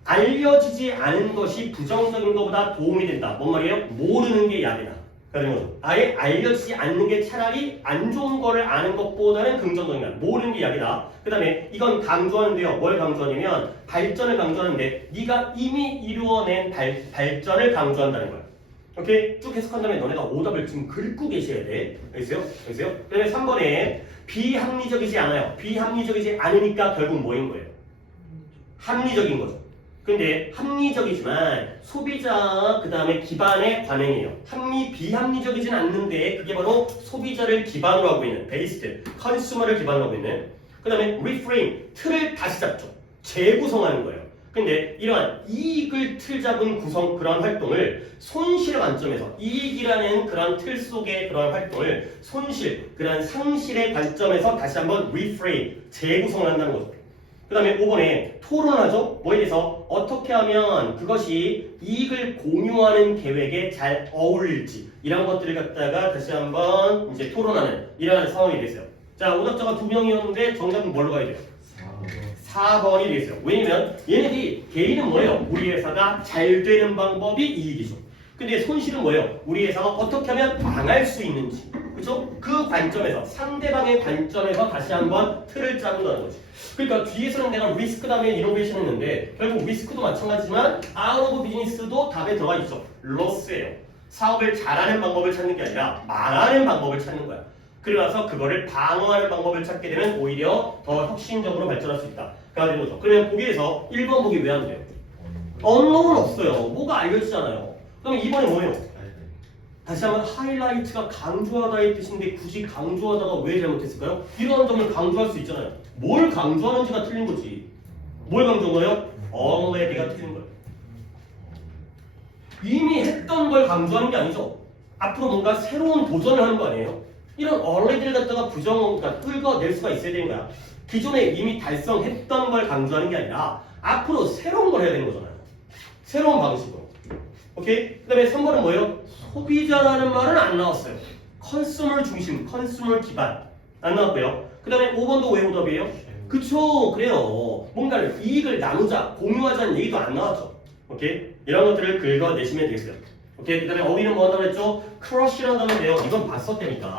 알려지지 않은 것이 부정적인 것보다 도움이 된다. 뭔 말이에요? 모르는 게 약이다. 그러면 아예 알려지지 않는 게 차라리 안 좋은 거를 아는 것보다는 긍정적인 거야. 모르는 게 약이다. 그 다음에 이건 강조하는데요. 뭘 강조하냐면 발전을 강조하는데 네가 이미 이루어낸 발전을 강조한다는 거야. 오케이? 쭉 해석한 다음에 너네가 오답을 지금 긁고 계셔야 돼. 알겠어요? 알겠어요? 그 다음에 3번에 비합리적이지 않아요. 비합리적이지 않으니까 결국 뭐인 거예요? 합리적인 거죠. 근데 합리적이지만 소비자 그 다음에 기반의 관행이에요. 비합리적이진 않는데 그게 바로 소비자를 기반으로 하고 있는 베이스드, 컨슈머를 기반으로 하고 있는 그 다음에 reframe, 틀을 다시 잡죠. 재구성하는 거예요. 근데 이러한 이익을 틀 잡은 그런 활동을 손실 관점에서 이익이라는 그런 틀 속의 그런 활동을 손실, 그런 상실의 관점에서 다시 한번 reframe, 재구성을 한다는 거죠. 그 다음에 5번에 토론하죠. 뭐에 대해서 어떻게 하면 그것이 이익을 공유하는 계획에 잘 어울릴지 이런 것들을 갖다가 다시 한번 이제 토론하는 이러한 상황이 됐어요. 자, 오답자가 2명이었는데 정답은 뭘로 가야 돼요? 4번이 되겠어요. 왜냐면 얘네들이 개인은 뭐예요? 우리 회사가 잘 되는 방법이 이익이죠. 근데 손실은 뭐예요? 우리 회사가 어떻게 하면 망할 수 있는지. 그렇죠? 그 관점에서 상대방의 관점에서 다시 한번 틀을 짜는다는 거지. 그러니까 뒤에서는 내가 리스크 다음에 이노베이션 했는데 결국 리스크도 마찬가지지만 아웃 오브 비즈니스도 답에 들어가 있죠. 로스예요. 사업을 잘하는 방법을 찾는 게 아니라 망하는 방법을 찾는 거야. 그래서 그거를 방어하는 방법을 찾게 되면 오히려 더 혁신적으로 발전할 수 있다. 그가 되는 거죠. 그러면 보기에서 1번 보기 왜 안 돼요? 언론은 없어요. 뭐가 알려지잖아요. 그럼 2번이 뭐예요? 다시 한번 하이라이트가 강조하다의 뜻인데 굳이 강조하다가 왜 잘못했을까요? 이러한 점을 강조할 수 있잖아요. 뭘 강조하는지가 틀린 거지. 뭘 강조한 거예요? already가 틀린 거예요. 이미 했던 걸 강조하는 게 아니죠. 앞으로 뭔가 새로운 도전을 하는 거 아니에요? 이런 already를 갖다가 그러니까 끌어낼 수가 있어야 되는 거야. 기존에 이미 달성했던 걸 강조하는 게 아니라 앞으로 새로운 걸 해야 되는 거잖아요. 새로운 방식으로. 오케이? 그 다음에 3번은 뭐예요? 소비자라는 말은 안 나왔어요. 컨슈머 중심, 컨슈머 기반 안 나왔고요. 그 다음에 5번도 왜 오답이에요? 그쵸, 그래요. 뭔가를 이익을 나누자, 공유하자는 얘기도 안 나왔죠. 오케이? 이런 것들을 긁어내시면 되겠어요. 오케이? 그 다음에 어휘는 뭐 한다고 했죠? 크러쉬라는 단어인데요. 이건 봤었다니까.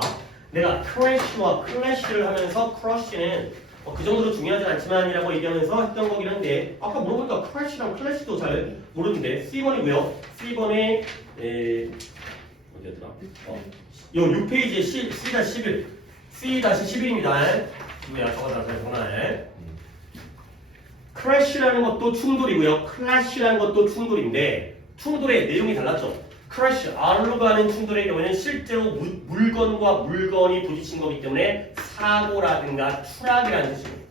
내가 크래쉬와 클래쉬를 하면서 크러쉬는 그 정도로 중요하지 않지만이라고 얘기하면서 했던 거긴 한데 아까 물어보니까 크래쉬랑 클래쉬도 잘 모르는데 C번이고요. C번에 어디였더라? 요 6페이지에 C-11 C-11입니다. 누구야? 저거다. 정말 크래쉬라는 것도 충돌이고요. 클래쉬라는 것도 충돌인데 충돌의 내용이 달랐죠. 크래쉬, R로 가는 충돌의 경우에는 실제로 물건과 물건이 부딪힌 거기 때문에 사고라든가 추락이라는 뜻입니다.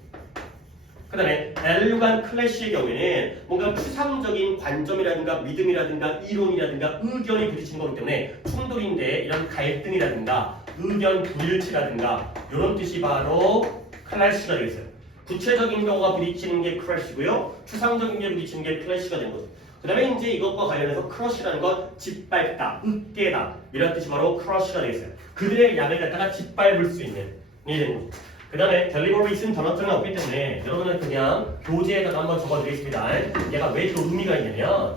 그 다음에 L로 간 클래시의 경우에는 뭔가 추상적인 관점이라든가 믿음이라든가 이론이라든가 의견이 부딪힌 거기 때문에 충돌인데 이런 갈등이라든가 의견 불일치라든가 이런 뜻이 바로 클래시가 되겠어요. 구체적인 경우가 부딪히는 게 클래시고요. 추상적인 게 부딪히는 게 클래시가 된 거죠. 그 다음에 이제 이것과 관련해서 crush라는 건 짓밟다, 으깨다 이런 뜻이 바로 crush가 되겠어요. 그들의 약을 갖다가 짓밟을 수 있는 이 되는 거죠. 그 다음에 deliberate는 단어장이 없기 때문에 여러분은 그냥 교재에다가 한번 적어드리겠습니다. 얘가 왜 또 의미가 있냐면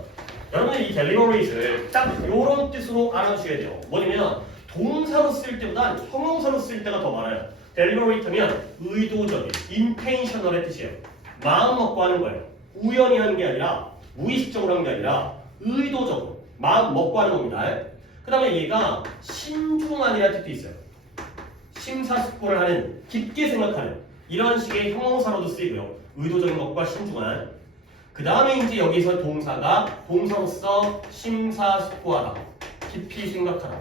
여러분은 이 deliberate를 딱 이런 뜻으로 알아주셔야 돼요. 뭐냐면 동사로 쓸 때보다 형용사로 쓸 때가 더 많아요. deliberate면 의도적인, intentional의 뜻이에요. 마음 먹고 하는 거예요. 우연히 하는 게 아니라 무의식적으로 하는 게 아니라 의도적으로 마음 먹고 하는 겁니다. 그 다음에 얘가 신중한이라는 뜻도 있어요. 심사숙고를 하는, 깊게 생각하는 이런 식의 형용사로도 쓰이고요. 의도적인 것과 신중한. 그 다음에 이제 여기서 동사가 동사로서 심사숙고하다, 깊이 생각하다.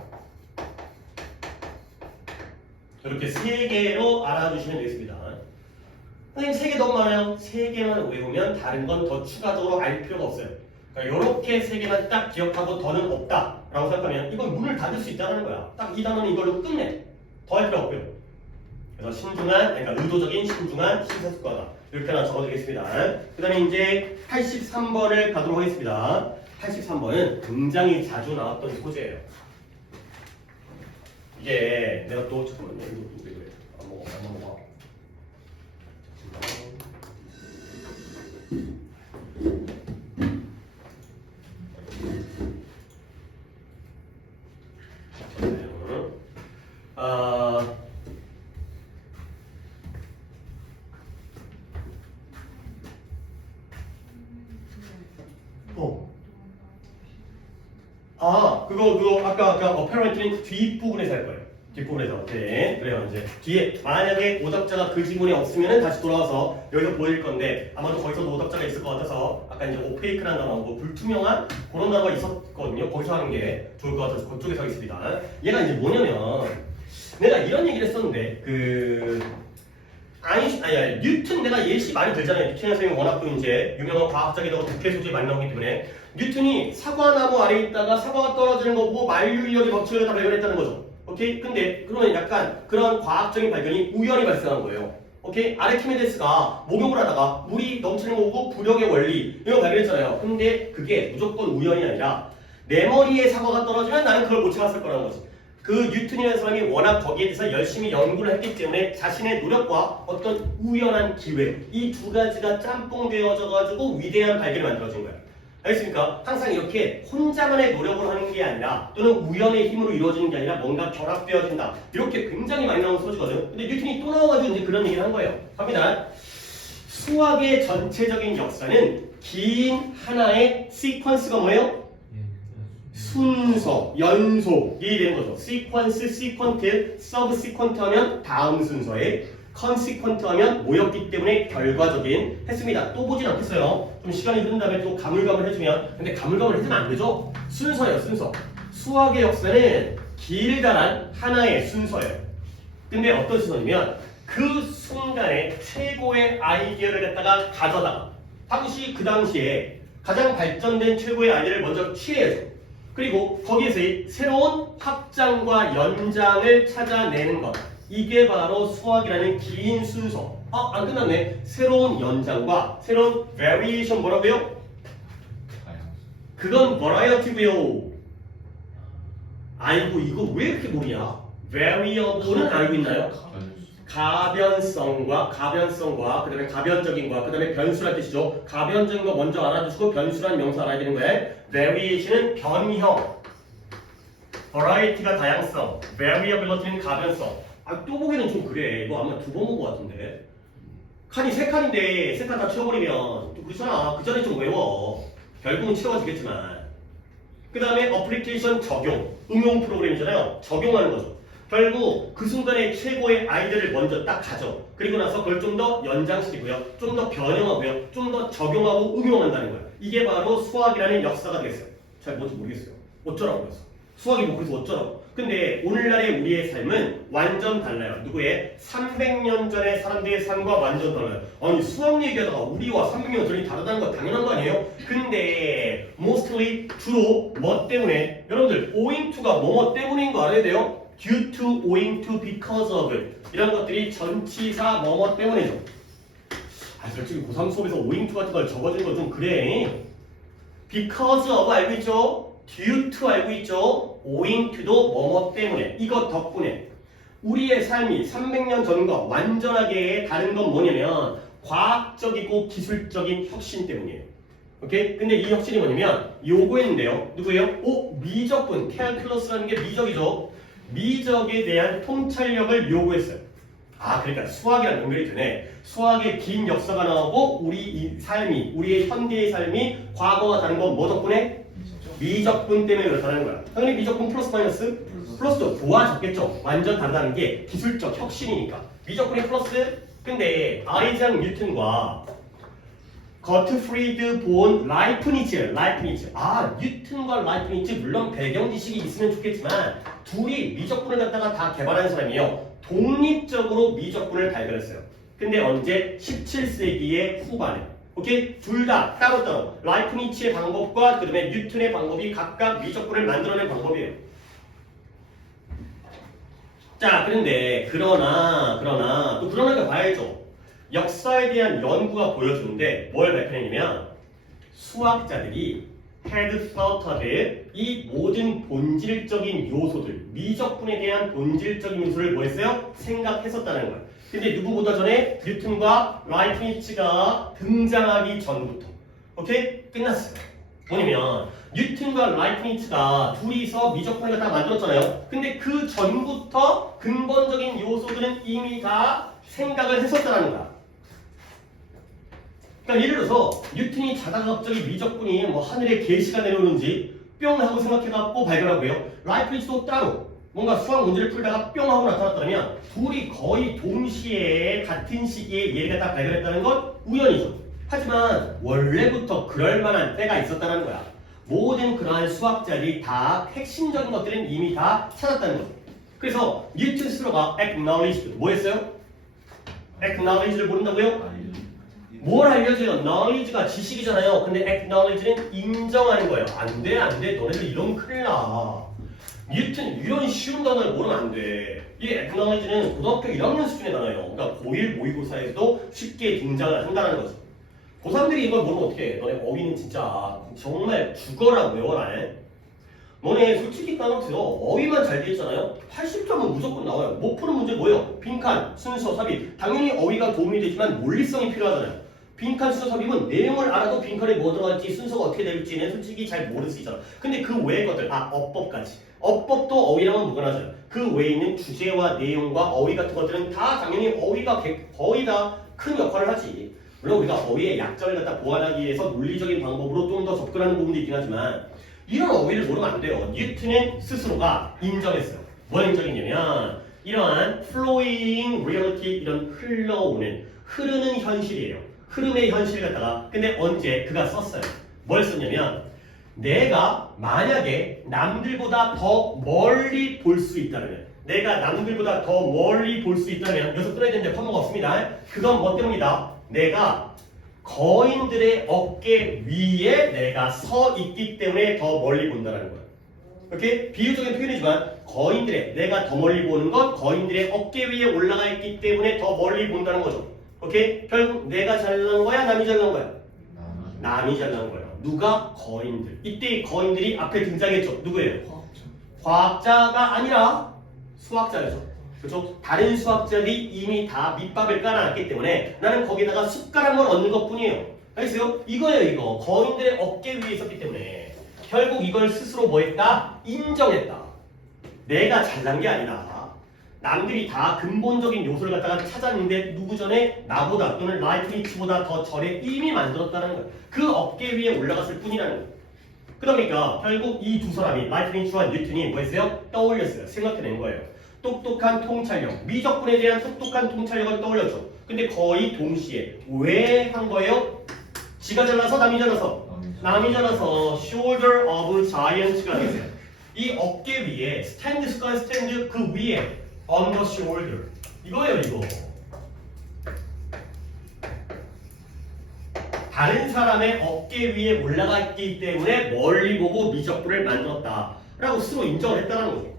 이렇게 세 개로 알아주시면 되겠습니다. 선생님 세 개 너무 많아요. 세 개만 외우면 다른 건 더 추가적으로 알 필요가 없어요. 그러니까 이렇게 세 개만 딱 기억하고 더는 없다라고 생각하면 이건 문을 닫을 수 있다는 거야. 딱 이 단어는 이걸로 끝내. 더 할 필요 없고요. 그래서 신중한, 그러니까 의도적인 신중한 심사숙고하다. 이렇게 하나 적어드리겠습니다. 그 다음에 이제 83번을 가도록 하겠습니다. 83번은 굉장히 자주 나왔던 소재예요. 이게 내가 또 잠깐만요. 이거 왜 그래? 안 먹어. 그거 아까 어페런트는 뒷부분에서 할 거예요. 뒷부분에서. 네. 그래요. 이제 뒤에 만약에 오답자가 그 지문이 없으면 다시 돌아와서 여기서 보일 건데 아마도 거기서도 오답자가 있을 것 같아서 아까 이제 오페이크라는 단어 나오고 불투명한 그런 단어가 있었거든요. 거기서 하는 게 좋을 것 같아서 그쪽에서 하겠습니다. 얘가 이제 뭐냐면 내가 이런 얘기를 했었는데 뉴튼 내가 예시 많이 들잖아요. 뉴튼 선생님 워낙 또 이제 유명한 과학자기도 하고 독해 소재 많이 나오기 때문에 뉴튼이 사과나무 아래에 있다가 사과가 떨어지는 거 보고 만유인력의 법칙을 다 발견했다는 거죠. 오케이? 근데 그러면 약간 그런 과학적인 발견이 우연히 발생한 거예요. 오케이? 아르키메데스가 목욕을 하다가 물이 넘치는 거 보고 부력의 원리 이런 거 발견했잖아요. 근데 그게 무조건 우연이 아니라 내 머리에 사과가 떨어지면 나는 그걸 못 참았을 거라는 거지. 그 뉴튼이라는 사람이 워낙 거기에 대해서 열심히 연구를 했기 때문에 자신의 노력과 어떤 우연한 기회 이 두 가지가 짬뽕 되어져 가지고 위대한 발견이 만들어진 거예요. 알겠습니까? 항상 이렇게 혼자만의 노력을 하는 게 아니라 또는 우연의 힘으로 이루어지는 게 아니라 뭔가 결합되어진다. 이렇게 굉장히 많이 나오는 소지거든. 근데 뉴턴이 또 나와가지고 이제 그런 얘기를 한 거예요. 갑니다. 수학의 전체적인 역사는 긴 하나의 시퀀스가 뭐예요? 순서, 연속이 되는 거죠. 시퀀스, 시퀀트, 서브시퀀트 하면 다음 순서에 컨시퀀트 하면 모였기 때문에 결과적인 했습니다. 또 보진 않겠어요. 좀 시간이 흐른 다음에 또 가물가물해지면 근데 가물가물해지면 안 되죠. 순서예요. 순서. 수학의 역사는 길다란 하나의 순서예요. 근데 어떤 순서냐면 그 순간에 최고의 아이디어를 갖다가 가져다가 당시 그 당시에 가장 발전된 최고의 아이디어를 먼저 취해야죠. 그리고 거기에서 새로운 확장과 연장을 찾아내는 것. 이게 바로 수학이라는 긴 순서. 안 끝났네. 새로운 연장과 새로운 variation 뭐라고요? 그건 variety고요. 아이고 이거 왜 이렇게 모르냐? variable은 알고 있나요? 가변성과 그다음에 가변적인과 그다음에 변수란 뜻이죠. 가변적인 거 먼저 알아두시고 변수란 명사 알아야 되는 거예요. variation은 변형, variety가 다양성, variability는 가변성. 또 보기는 좀 그래. 이거 아마 두 번 본 것 같은데. 칸이 세 칸인데 세 칸 다 채워버리면 또 그렇잖아. 그 전에 좀 외워. 결국은 채워지겠지만. 그 다음에 어플리케이션 적용, 응용 프로그램이잖아요. 적용하는 거죠. 결국 그 순간에 최고의 아이디어를 먼저 딱 가져. 그리고 나서 그걸 좀 더 연장시키고요. 좀 더 변형하고요. 좀 더 적용하고 응용한다는 거예요. 이게 바로 수학이라는 역사가 되겠어요. 잘 뭔지 모르겠어요. 어쩌라고 그랬어. 수학이 뭐 그래서 어쩌라고. 근데 오늘날의 우리의 삶은 완전 달라요. 누구의? 300년 전의 사람들의 삶과 완전 달라요. 아니 수학 얘기하다가 우리와 300년 전이 다르다는 거 당연한 거 아니에요? 근데 mostly 주로 뭐 때문에? 여러분들 owing to가 뭐뭐 때문인 거 알아야 돼요? due to, owing to, because of 이런 것들이 전치사 뭐뭐 때문이죠. 솔직히 고3 수업에서 owing to 같은 걸 적어주는 건 좀 그래. because of 알고 있죠? due to 알고 있죠? owing to도 뭐뭐 때문에 이것 덕분에 우리의 삶이 300년 전과 완전하게 다른 건 뭐냐면 과학적이고 기술적인 혁신 때문이에요. 오케이? 근데 이 혁신이 뭐냐면 요거였는데요. 누구예요? 미적분, 캘큘러스라는 게 미적이죠. 미적에 대한 통찰력을 요구했어요. 아, 그러니까 수학이랑 연결이 되네. 수학의 긴 역사가 나오고 우리 이 삶이, 우리의 현대의 삶이 과거와 다른 건 뭐 덕분에? 미적분 때문에 그렇다는 거야. 당연히 미적분 플러스 마이너스? 플러스도 좋아졌겠죠. 완전 다르다는 게 기술적 혁신이니까. 미적분이 플러스? 근데 아이작 뉴턴과 거트프리드 본 라이프니츠. 뉴턴과 라이프니츠 물론 배경 지식이 있으면 좋겠지만 둘이 미적분을 갖다가 다 개발한 사람이에요. 독립적으로 미적분을 발견했어요. 근데 언제? 17세기의 후반에. 오케이? 둘 다 따로따로 라이프니츠의 방법과 그다음에 뉴턴의 방법이 각각 미적분을 만들어낸 방법이에요. 자, 그러나 또 그러니까 봐야죠. 역사에 대한 연구가 보여주는데 뭘 발견했냐면 수학자들이 had thought of 이 모든 본질적인 요소들, 미적분에 대한 본질적인 요소를 뭐 했어요? 생각했었다는 거예요. 근데 누구보다 전에 뉴턴과 라이프니츠가 등장하기 전부터. 오케이? 끝났어요. 뭐냐면 뉴턴과 라이프니츠가 둘이서 미적분을 다 만들었잖아요. 근데 그 전부터 근본적인 요소들은 이미 다 생각을 했었다는 거야. 그러니까 예를 들어서 뉴턴이 자다가 갑자기 미적분이 뭐 하늘에 계시가 내려오는지 뿅 하고 생각해갖고 발견하고요. 라이프니츠도 따로 뭔가 수학 문제를 풀다가 뿅 하고 나타났다면 둘이 거의 동시에 같은 시기에 얘를 갖다 발견했다는 건 우연이죠. 하지만 원래부터 그럴 만한 때가 있었다는 거야. 모든 그러한 수학자들이 다 핵심적인 것들은 이미 다 찾았다는 거죠. 그래서 뉴턴 스스로가 acknowledged 뭐 했어요? acknowledge를 모른다고요? 뭘 알려줘요? knowledge가 지식이잖아요. 근데 acknowledge는 인정하는 거예요. 안 돼. 너네들 이러면 큰일 나. 뉴턴 이런 쉬운 단어를 모르면 안 돼. 이 acknowledge는 고등학교 1학년 수준의 단어예요. 그러니까 고1 모의고사에서도 쉽게 등장을 한다는 거죠. 고3들이 이걸 모르면 어떡해. 너네 어휘는 진짜 정말 죽어라 외워라. 너네 솔직히 까놓으세요. 어휘만 잘 돼 있잖아요. 80점은 무조건 나와요. 못 푸는 문제 뭐예요? 빈칸, 순서, 삽입. 당연히 어휘가 도움이 되지만 논리성이 필요하잖아요. 빈칸, 순서, 삽입은 내용을 알아도 빈칸에 뭐 들어갈지 순서가 어떻게 될지는 솔직히 잘 모를 수 있잖아. 근데 그 외의 것들, 어법까지. 어법도 어휘랑은 무관하잖아요. 그 외에 있는 주제와 내용과 어휘 같은 것들은 다 당연히 어휘가 거의 다 큰 역할을 하지. 물론 우리가 어휘의 약점을 갖다 보완하기 위해서 논리적인 방법으로 좀 더 접근하는 부분도 있긴 하지만 이런 어휘를 모르면 안 돼요. 뉴턴은 스스로가 인정했어요. 뭘 인정했냐면 이러한 flowing reality 이런 흐르는 현실이에요. 흐름의 현실 갖다가 근데 언제 그가 썼어요. 뭘 썼냐면 내가 만약에 남들보다 더 멀리 볼 수 있다면 내가 남들보다 더 멀리 볼 수 있다면 여기서 끊어야 되는데 컴마가 없습니다. 그건 뭐 때문이다. 내가 거인들의 어깨 위에 내가 서 있기 때문에 더 멀리 본다는 거야. 이렇게 비유적인 표현이지만 거인들의 내가 더 멀리 보는 건 거인들의 어깨 위에 올라가 있기 때문에 더 멀리 본다는 거죠. 오케이? 결국 내가 잘난 거야? 남이 잘난 거야? 남이 잘난 거예요. 누가? 거인들. 이때 이 거인들이 앞에 등장했죠. 누구예요? 과학자가 아니라 수학자였죠. 그렇죠? 다른 수학자들이 이미 다 밑밥을 깔아놨기 때문에 나는 거기다가 숟가락만 얹는 것뿐이에요. 알겠어요? 이거예요 이거. 거인들의 어깨 위에 있었기 때문에 결국 이걸 스스로 뭐 했다? 인정했다. 내가 잘난 게 아니라 남들이 다 근본적인 요소를 갖다가 찾았는데 누구 전에 나보다 또는 라이프니츠보다 더 전에 이미 만들었다는 거예요. 그 어깨 위에 올라갔을 뿐이라는 거예요. 그러니까 결국 이 두 사람이 라이프니츠와 뉴턴이 뭐 했어요? 떠올렸어요. 생각해낸 거예요. 똑똑한 통찰력, 미적분에 대한 똑똑한 통찰력을 떠올렸죠. 근데 거의 동시에 왜 한 거예요? 지가 잘나서 남이 잘나서 남이 잘나서 shoulder of giants가 됐어요. 이 어깨 위에 스탠드 그 위에 on the shoulder 이거예요 이거. 다른 사람의 어깨 위에 올라가 있기 때문에 멀리 보고 미적분을 만들었다 라고 스스로 인정을 했다는 거죠.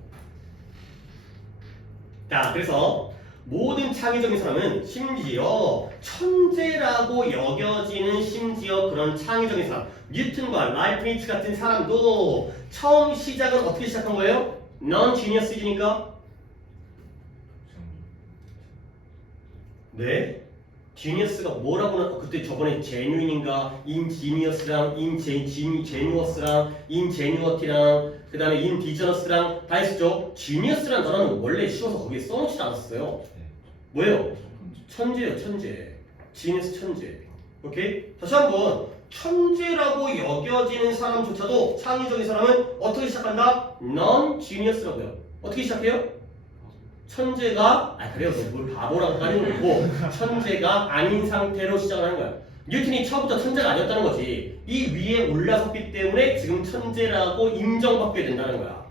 자, 그래서 모든 창의적인 사람은 심지어 천재라고 여겨지는 심지어 그런 창의적인 사람 뉴턴과 라이프니츠 같은 사람도 처음 시작은 어떻게 시작한 거예요? non-genius이니까 네? genius가 뭐라고 그때 저번에 genuine인가 ingenius랑 ingenuous랑 ingenuity랑 그 다음에 indigenous랑 다 했었죠? genius란 단어는 원래 쉬워서 거기에 써놓지도 않았어요. 뭐예요? 천재요, 천재. genius 천재. 오케이? 다시 한번 천재라고 여겨지는 사람조차도 창의적인 사람은 어떻게 시작한다? non-genius라고요. 어떻게 시작해요? 천재가 그래요 뭘 바보라고 까리는 거고 천재가 아닌 상태로 시작을 하는 거야. 뉴턴이 처음부터 천재가 아니었다는 거지. 이 위에 올라섰기 때문에 지금 천재라고 인정받게 된다는 거야.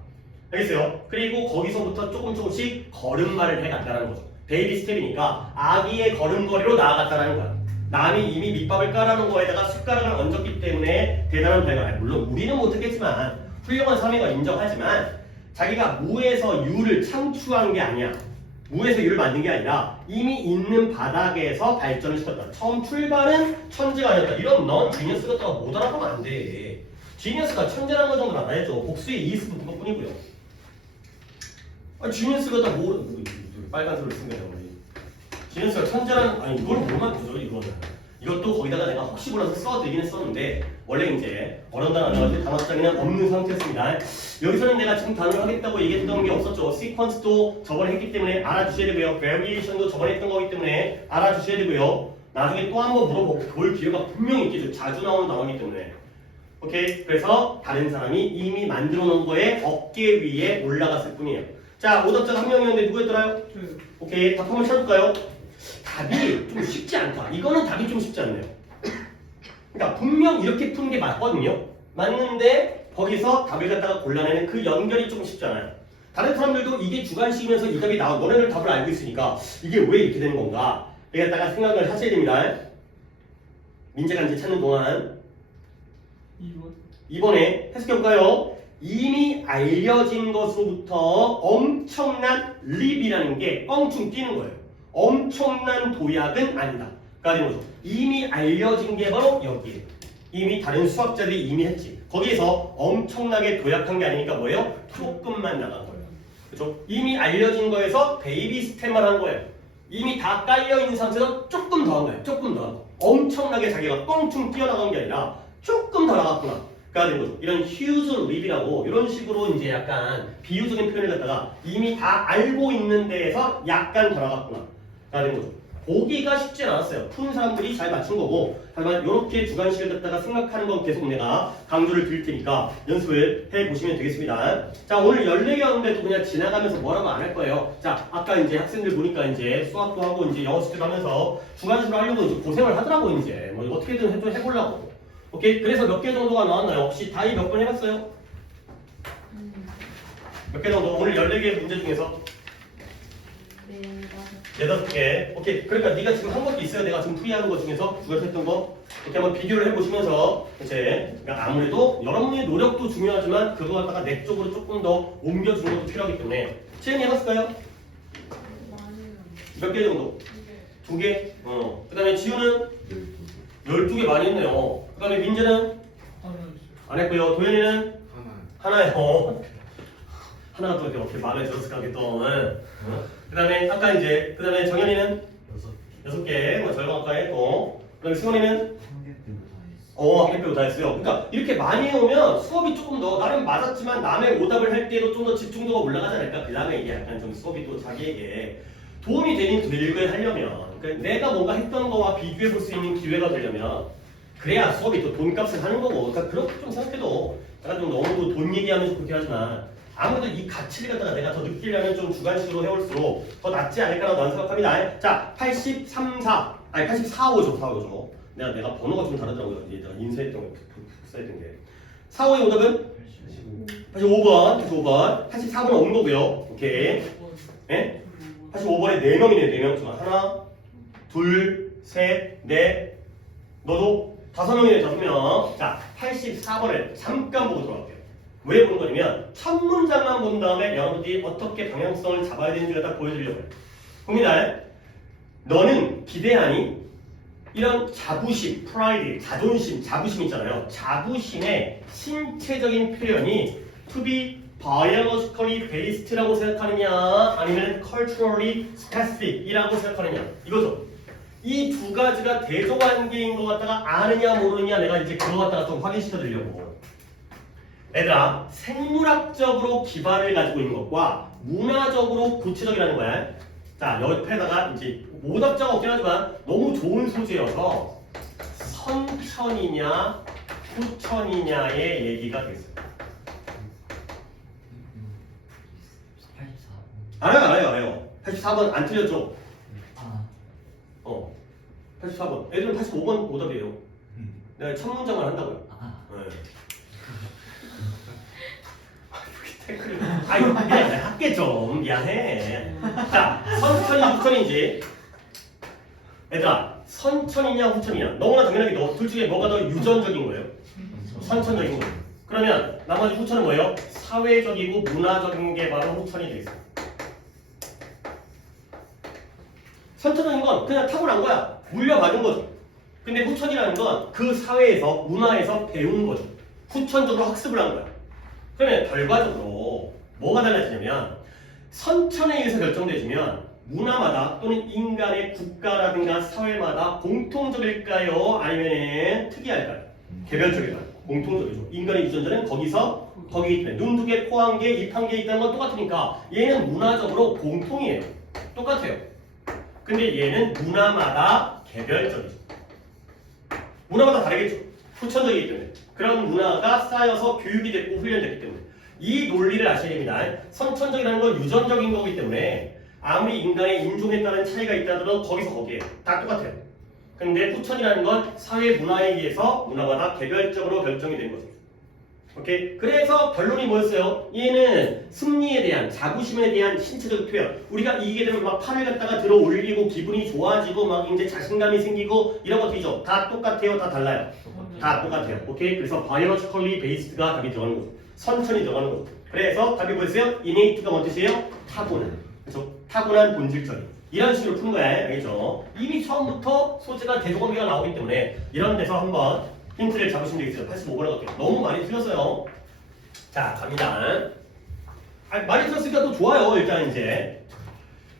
알겠어요? 그리고 거기서부터 조금씩 걸음마를 해갔다는 거죠. 베이비 스텝이니까 아기의 걸음걸이로 나아갔다는 거야. 남이 이미 밑밥을 깔아놓은 거에다가 숟가락을 얹었기 때문에 대단한 발견. 물론 우리는 못했겠지만 훌륭한 사람이가 인정하지만 자기가 무에서 유를 창출한 게 아니야. 무에서 유를 만든 게 아니라 이미 있는 바닥에서 발전을 시켰다. 처음 출발은 천재가 아니었다. 이런 넌 지니어스 같다가 못 알아보면 안 돼. 지니어스가 천재라는 거 정도는 알아야죠. 복수의 이스 붙은 것 뿐이고요. 지니어스 같다 빨간색으로 쓴 거야. 지니어스가 천재라는 이걸 뭐만 보죠 이거는. 이것도 거기다가 내가 혹시 몰라서 써드리긴 했었는데 원래 이제 어려운 단어 나갈 때 단어장에는 없는 상태였습니다. 여기서는 내가 지금 단어를 하겠다고 얘기했던 게 없었죠. 시퀀스도 저번에 했기 때문에 알아주셔야 되고요. variation도 저번에 했던 거기 때문에 알아주셔야 되고요. 나중에 또 한번 물어볼 기회가 분명히 있겠죠. 자주 나오는 단어이기 때문에. 오케이? 그래서 다른 사람이 이미 만들어 놓은 거에 어깨 위에 올라갔을 뿐이에요. 자, 오답자가 한 명이었는데 누구였더라요? 오케이, 답 한번 찾을까요? 답이 좀 쉽지 않다. 이거는 답이 좀 쉽지 않네요. 그러니까 분명 이렇게 푸는 게 맞거든요. 맞는데 거기서 답을 갖다가 골라내는 그 연결이 좀 쉽잖아요. 다른 사람들도 이게 주관식이면서 이 답이 나와 너네들 답을 알고 있으니까 이게 왜 이렇게 되는 건가? 이 갖다가 생각을 하셔야 됩니다. 민재가 이제 찾는 동안 2번에 해석해볼까요? 이미 알려진 것으로부터 엄청난 립이라는 게 껑충 뛰는 거예요. 엄청난 도약은 아니다. 그러니까 거죠. 이미 알려진 게 바로 여기에. 이미 다른 수학자들이 이미 했지. 거기에서 엄청나게 도약한 게 아니니까 뭐예요? 조금만 나간 거예요. 그렇죠? 이미 알려진 거에서 베이비 스텝만 한 거예요. 이미 다 깔려 있는 상태에서 조금 더 한 거예요. 조금 더 한 거. 엄청나게 자기가 뻥충 뛰어나간 게 아니라 조금 더 나갔구나. 가 된 거죠. 이런 huge leap이라고 이런 식으로 이제 약간 비유적인 표현을 갖다가 이미 다 알고 있는 데에서 약간 더 나갔구나. 가 된 거죠. 보기가 쉽지 않았어요. 푼 사람들이 잘 맞춘 거고, 하지만 이렇게 주관식을 갖다가 생각하는 건 계속 내가 강조를 드릴 테니까 연습을 해보시면 되겠습니다. 자, 오늘 14개였는데도 그냥 지나가면서 뭐라고 안 할 거예요. 자, 아까 이제 학생들 보니까 이제 수학도 하고 이제 영어 숙제도 하면서 주관식으로 하려고 이제 고생을 하더라고, 이제. 뭐 어떻게든 좀 해보려고. 오케이? 그래서 몇 개 정도가 나왔나요? 혹시 다이 몇 번 해봤어요? 몇 개 정도? 오늘 14개 문제 중에서? 네, 5개. 오케이. 그러니까 네가 지금 한 것도 있어요. 내가 지금 풀이하는 것 중에서 누가 했던 거 이렇게 한번 비교를 해보시면서 이제 그러니까 아무래도 여러분의 노력도 중요하지만 그거 갖다가 내 쪽으로 조금 더 옮겨주는 것도 필요하기 때문에 시연이 해봤을까요? 몇 개 정도? 2개? 그 다음에 지우는? 12개 많이 했네요. 그 다음에 민재는? 안 했고요. 도현이는? 하나요. 하나가 또 이렇게 마음에 들었을까 또. 그 다음에 아까 이제 그 다음에 정현이는 6개, 뭐 절반 가까이 했고, 그 다음에 승원이는 한 개 빼고 다 했어요. 그러니까 이렇게 많이 해오면 수업이 조금 더 나름 맞았지만 남의 오답을 할 때도 좀 더 집중도가 올라가지 않을까. 그 다음에 이게 약간 좀 수업이 또 자기에게 도움이 되는 교육을 하려면, 그러니까 내가 뭔가 했던 거와 비교해 볼 수 있는 기회가 되려면 그래야 수업이 또 돈값을 하는 거고. 그러니까 그렇게 좀 생각해도 약간 좀 너무 돈 얘기하면서 그렇게 하지만. 아무래도 이 가치를 갖다가 내가 더 느끼려면 좀 주관식으로 해올수록 더 낫지 않을까라고 나는 생각합니다. 자, 84호죠, 4호죠. 내가 번호가 좀 다르더라고요. 이제 내가 인쇄했던 거, 복사했던 게. 4호의 오답은? 85번. 84번은 없는 거고요. 오케이. 네? 85번에 4명이네요, 4명. 하나, 둘, 셋, 넷. 너도 5명이네, 5명. 자, 84번을 잠깐 보고 들어갈게요. 왜 보는 거냐면 첫 문장만 본 다음에 여러분들이 어떻게 방향성을 잡아야 되는지를 딱 보여드리려고 해요. 봅니다. 너는 기대하니? 이런 자부심, 프라이드, 자존심, 자부심 있잖아요. 자부심의 신체적인 표현이 to be biologically based라고 생각하느냐 아니면 culturally specific 이라고 생각하느냐 이거죠. 이 두 가지가 대조관계인 것 같다가 아느냐 모르느냐 내가 이제 그거 갖다가 좀 확인시켜 드리려고. 얘들아, 생물학적으로 기반을 가지고 있는 것과 문화적으로 구체적이라는 거야. 자, 옆에다가 이제 오답자가 없긴 하지만 너무 좋은 소재여서 선천이냐 후천이냐의 얘기가 되겠어요. 84. 알아요. 84번 안 틀렸죠? 84번. 애들은 85번 오답이에요. 내가 첫 문장만 한다고요. 네. 태클을. 아이고, 미안해. 할게 좀. 미안해. 자, 선천이 후천인지. 얘들아, 선천이냐 후천이냐. 너무나 당연하게 너 둘 중에 뭐가 더 유전적인 거예요? 선천적인 거예요. 그러면 나머지 후천은 뭐예요? 사회적이고 문화적인 게 바로 후천이 되겠어요. 선천적인 건 그냥 타고난 거야. 물려받은 거죠. 근데 후천이라는 건 그 사회에서, 문화에서 배운 거죠. 후천적으로 학습을 한 거야. 그러면 결과적으로 뭐가 달라지냐면 선천에 의해서 결정되지면 문화마다 또는 인간의 국가라든가 사회마다 공통적일까요? 아니면 특이할까요? 개별적일까요? 공통적이죠. 인간의 유전자는 거기기 때문에 눈 두 개, 코 한 개, 입 한 개 있다는 건 똑같으니까 얘는 문화적으로 공통이에요. 똑같아요. 근데 얘는 문화마다 개별적이죠. 문화마다 다르겠죠. 후천적이기 때문에. 그런 문화가 쌓여서 교육이 됐고 훈련됐기 때문에. 이 논리를 아셔야 됩니다. 선천적이라는 건 유전적인 거기 때문에 아무리 인간의 인종에 따른 차이가 있다더라도 거기서 거기에 다 똑같아요. 근데 후천이라는 건 사회 문화에 의해서 문화마다 개별적으로 결정이 된 거죠. 오케이? 그래서 결론이 뭐였어요? 얘는 승리에 대한, 자부심에 대한 신체적 표현. 우리가 이기게 되면 막 팔을 갖다가 들어 올리고 기분이 좋아지고 막 이제 자신감이 생기고 이런 것들이죠. 다 똑같아요? 다 달라요? 다 똑같아요. 오케이? 그래서 biologically based가 답이 들어가는 거죠. 선천이 들어가는 거죠. 그래서 답이 뭐였어요? innate가 뭔 뜻이에요? 타고난. 그렇죠? 타고난 본질적인. 이런 식으로 푸는 거야. 알겠죠? 이미 처음부터 소재가 대조관계가 나오기 때문에 이런 데서 한번 힌트를 잡으시면 되겠어요. 85번을 갈게요. 너무 많이 틀렸어요. 자, 갑니다. 많이 틀렸으니까 또 좋아요. 일단 이제.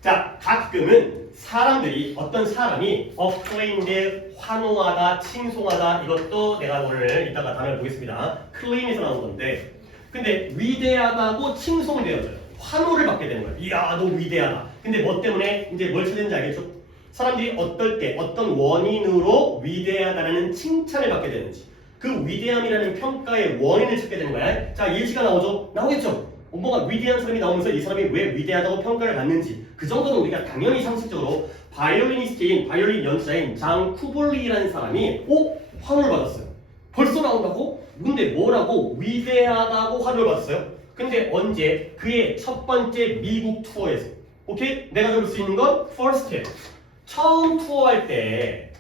자, 가끔은 사람들이, 어떤 사람이 acclaimed, 환호하다, 칭송하다, 이것도 내가 오늘 이따가 단어를 보겠습니다. claim에서 나온 건데, 근데 위대하다고 칭송되어져요. 환호를 받게 되는 거예요. 이야, 너 위대하다. 근데 뭐 때문에 이제 뭘 찾는지 알겠죠? 사람들이 어떨 때 어떤 원인으로 위대하다는 칭찬을 받게 되는지 그 위대함이라는 평가의 원인을 찾게 되는 거야. 자, 예시가 나오죠? 나오겠죠? 뭔가 위대한 사람이 나오면서 이 사람이 왜 위대하다고 평가를 받는지 그 정도는 우리가 당연히 상식적으로 바이올린 연주자인 장 쿠볼리라는 사람이 환호를 받았어요. 벌써 나온다고? 근데 뭐라고? 위대하다고 환호를 받았어요. 근데 언제? 그의 첫 번째 미국 투어에서. 오케이? 내가 들을 수 있는 건 first. 처음 투어할 때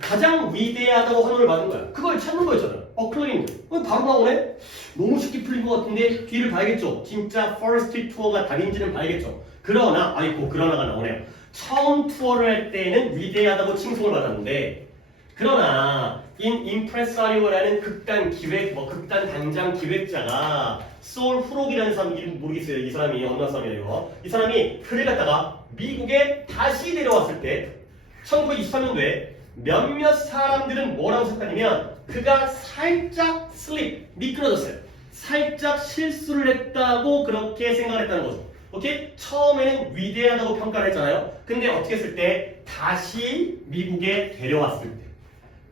가장 위대하다고 환호를 받은 거야. 그걸 찾는 거였잖아. 클레임드. 바로 나오네? 너무 쉽게 풀린 것 같은데 뒤를 봐야겠죠. 진짜 first 투어가 답인지는 봐야겠죠. 그러나가 나오네요. 처음 투어를 할 때는 위대하다고 칭송을 받았는데 그러나 임프레사리오라는 극단 기획, 극단 당장 기획자가 소울 후록이라는 사람 이름 모르겠어요. 이 사람이 어느 사람이에요. 이 사람이 그를 갖다가 미국에 다시 데려왔을 때 1923년도에 몇몇 사람들은 뭐라고 생각하냐면 그가 살짝 미끄러졌어요. 살짝 실수를 했다고 그렇게 생각을 했다는 거죠. 오케이? 처음에는 위대하다고 평가를 했잖아요. 근데 어떻게 했을 때 다시 미국에 데려왔을 때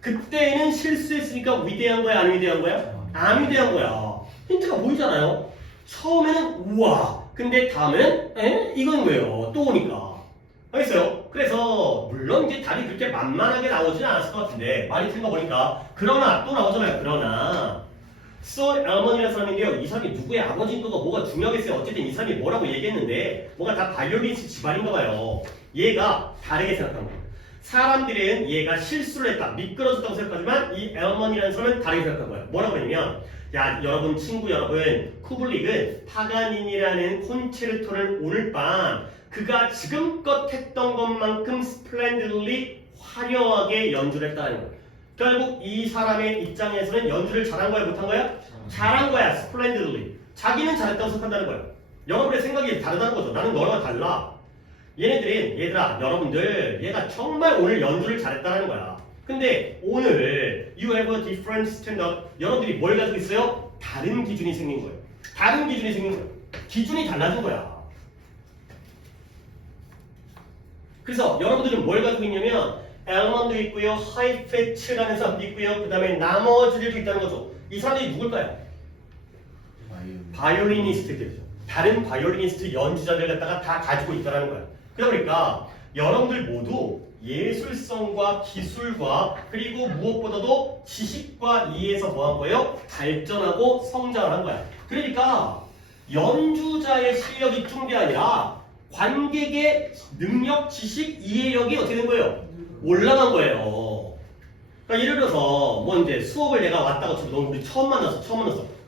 그때는 실수했으니까 위대한 거야? 안 위대한 거야? 안 위대한 거야. 힌트가 보이잖아요. 처음에는 우와. 근데 다음엔 이건 왜요? 또 오니까. 알겠어요? 그래서 물론 이제 답이 그렇게 만만하게 나오지는 않았을 것 같은데 많이 틀린 거 보니까 그러나 또 나오잖아요. 그러나 소 엘먼이라는 사람인데요. 이 사람이 누구의 아버지인 거가 뭐가 중요하겠어요. 어쨌든 이 사람이 뭐라고 얘기했는데 뭔가 다 바이올리니스트 집안인가 봐요. 얘가 다르게 생각한 거예요. 사람들은 얘가 실수를 했다, 미끄러졌다고 생각하지만 이 엘먼이라는 사람은 다르게 생각한 거예요. 뭐라고 했냐면 야 여러분 친구 여러분 쿠블릭은 파가니니라는 콘체르토를 오늘 밤 그가 지금껏 했던 것만큼 스플렌디들리 화려하게 연주를 했다는 거예요. 결국 이 사람의 입장에서는 연주를 잘한 거야 못한 거야? 잘한 거야 스플렌디들리. 자기는 잘했다고 생각한다는 거예요. 여러분의 생각이 다르다는 거죠. 나는 너랑 달라. 얘네들은 얘들아 여러분들 얘가 정말 오늘 연주를 잘했다는 거야. 근데 오늘 you have a different standard 여러분들이 뭘 가지고 있어요? 다른 기준이 생긴 거예요. 다른 기준이 생긴 거예요. 기준이 달라진 거야. 그래서 여러분들은 뭘 가지고 있냐면 엘먼도 있고요, 하이페츠라는 사람도 있고요, 그 다음에 나머지들도 있다는 거죠. 이 사람들이 누굴까요? 바이올리니스트들이죠. 다른 바이올리니스트 연주자들 갖다가 다 가지고 있다는 거예요. 그러다 보니까 여러분들 모두 예술성과 기술과 그리고 무엇보다도 지식과 이해에서 뭐한 거예요? 발전하고 성장을 한 거야. 그러니까 연주자의 실력이 준 게 아니라 관객의 능력, 지식, 이해력이 어떻게 된 거예요? 올라간 거예요. 그러니까 예를 들어서 뭐 이제 수업을 내가 왔다가 너 우리 처음 만났어.